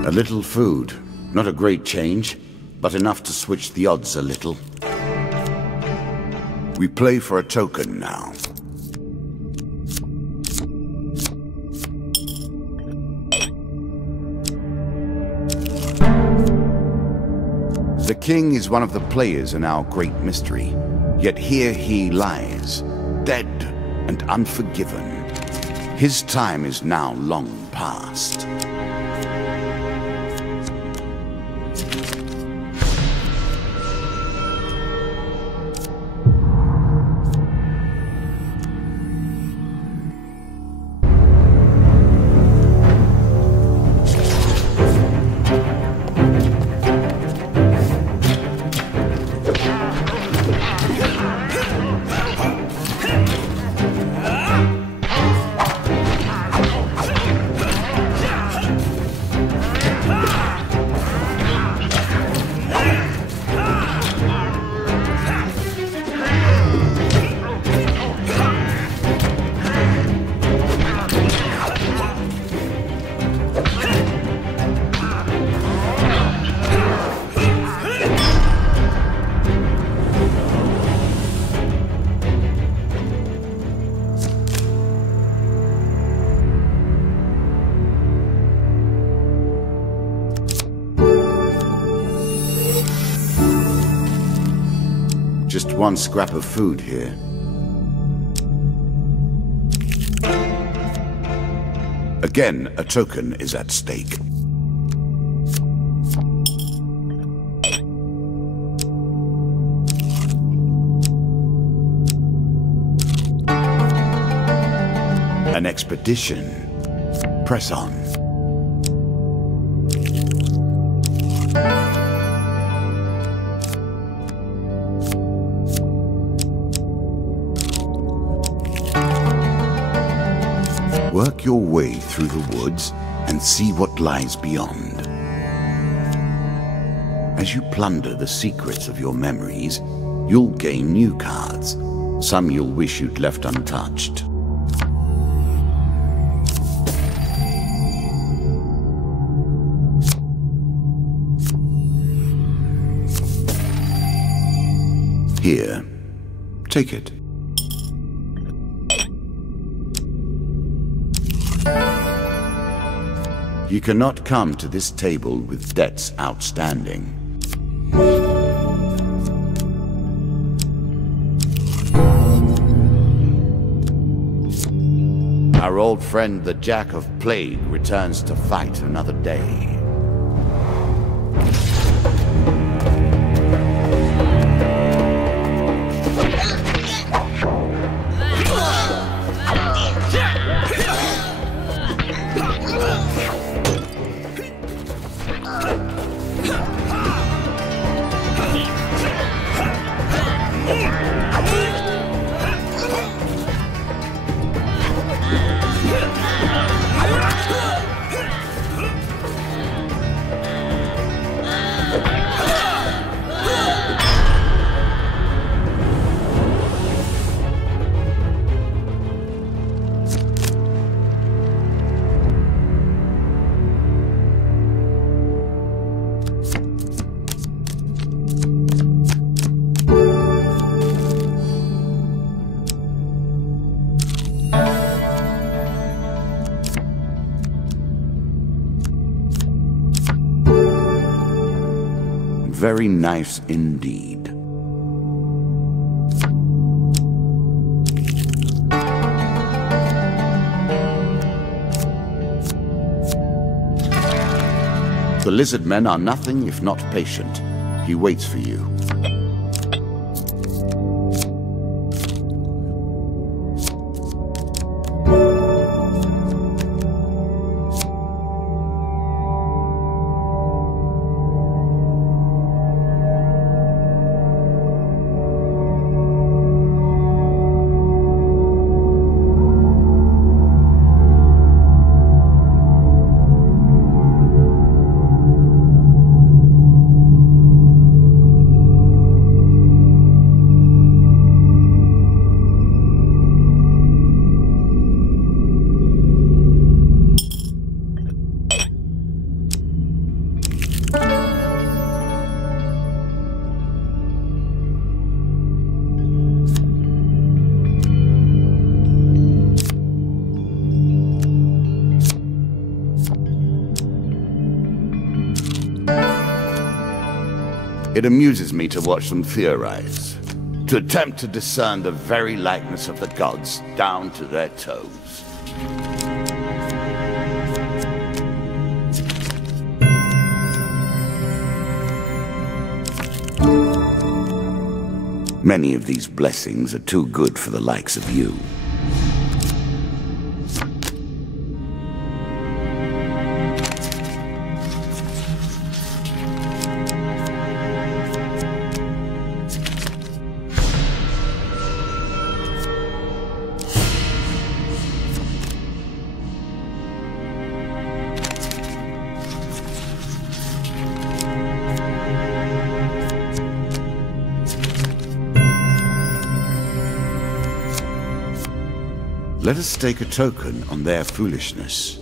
A little food. Not a great change, but enough to switch the odds a little. We play for a token now. The king is one of the players in our great mystery, yet here he lies, dead and unforgiven. His time is now long past. just one scrap of food here. Again, a token is at stake. An expedition. Press on. Work your way through the woods and see what lies beyond. As you plunder the secrets of your memories, you'll gain new cards. Some you'll wish you'd left untouched. Here, take it. You cannot come to this table with debts outstanding. Our old friend the Jack of Plague returns to fight another day. Very nice indeed. The lizard men are nothing if not patient. He waits for you. It amuses me to watch them theorize, to attempt to discern the very likeness of the gods down to their toes. Many of these blessings are too good for the likes of you. Let us stake a token on their foolishness.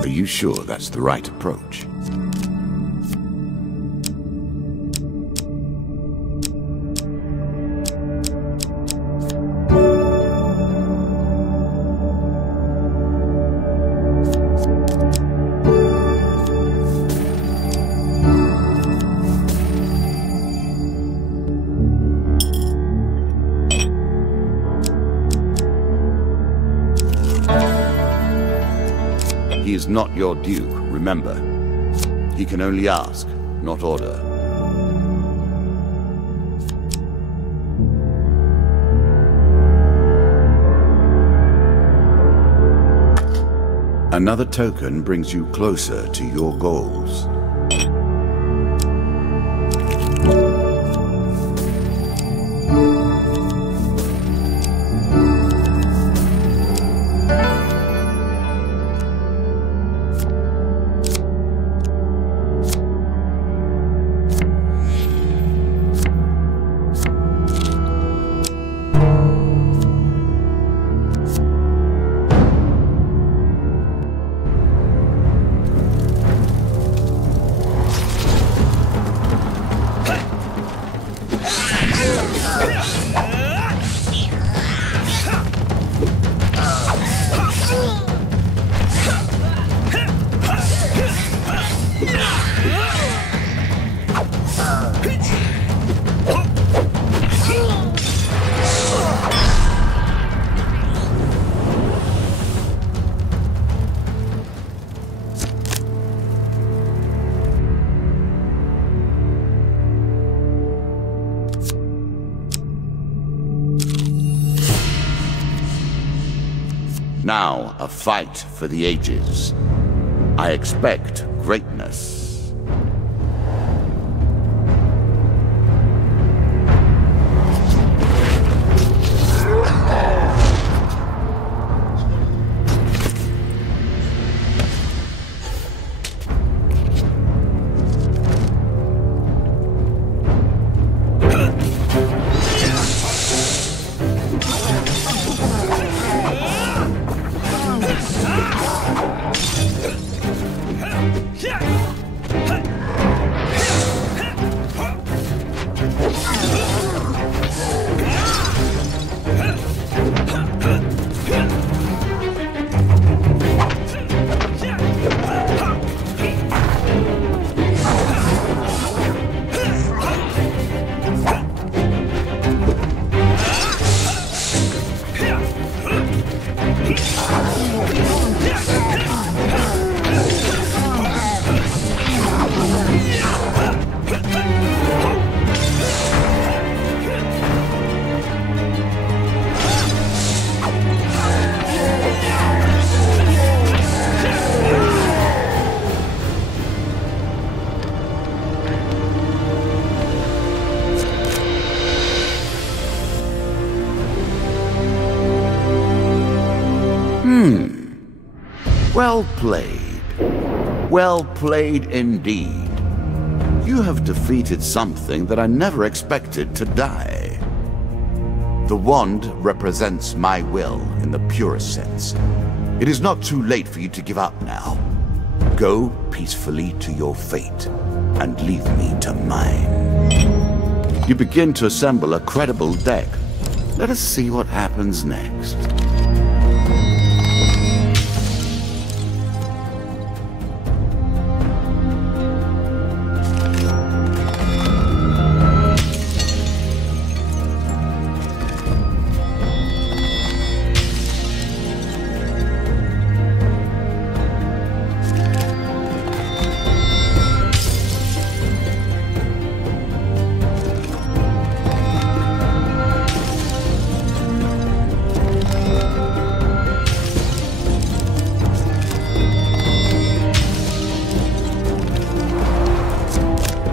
Are you sure that's the right approach? is not your duke, remember. He can only ask, not order. Another token brings you closer to your goals. Now, a fight for the ages. I expect greatness. Well played. Well played indeed. You have defeated something that I never expected to die. The wand represents my will in the purest sense. It is not too late for you to give up now. Go peacefully to your fate and leave me to mine. You begin to assemble a credible deck. Let us see what happens next.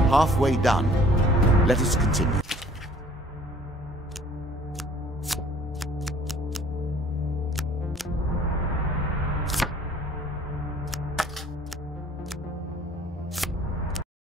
Halfway done. Let us continue.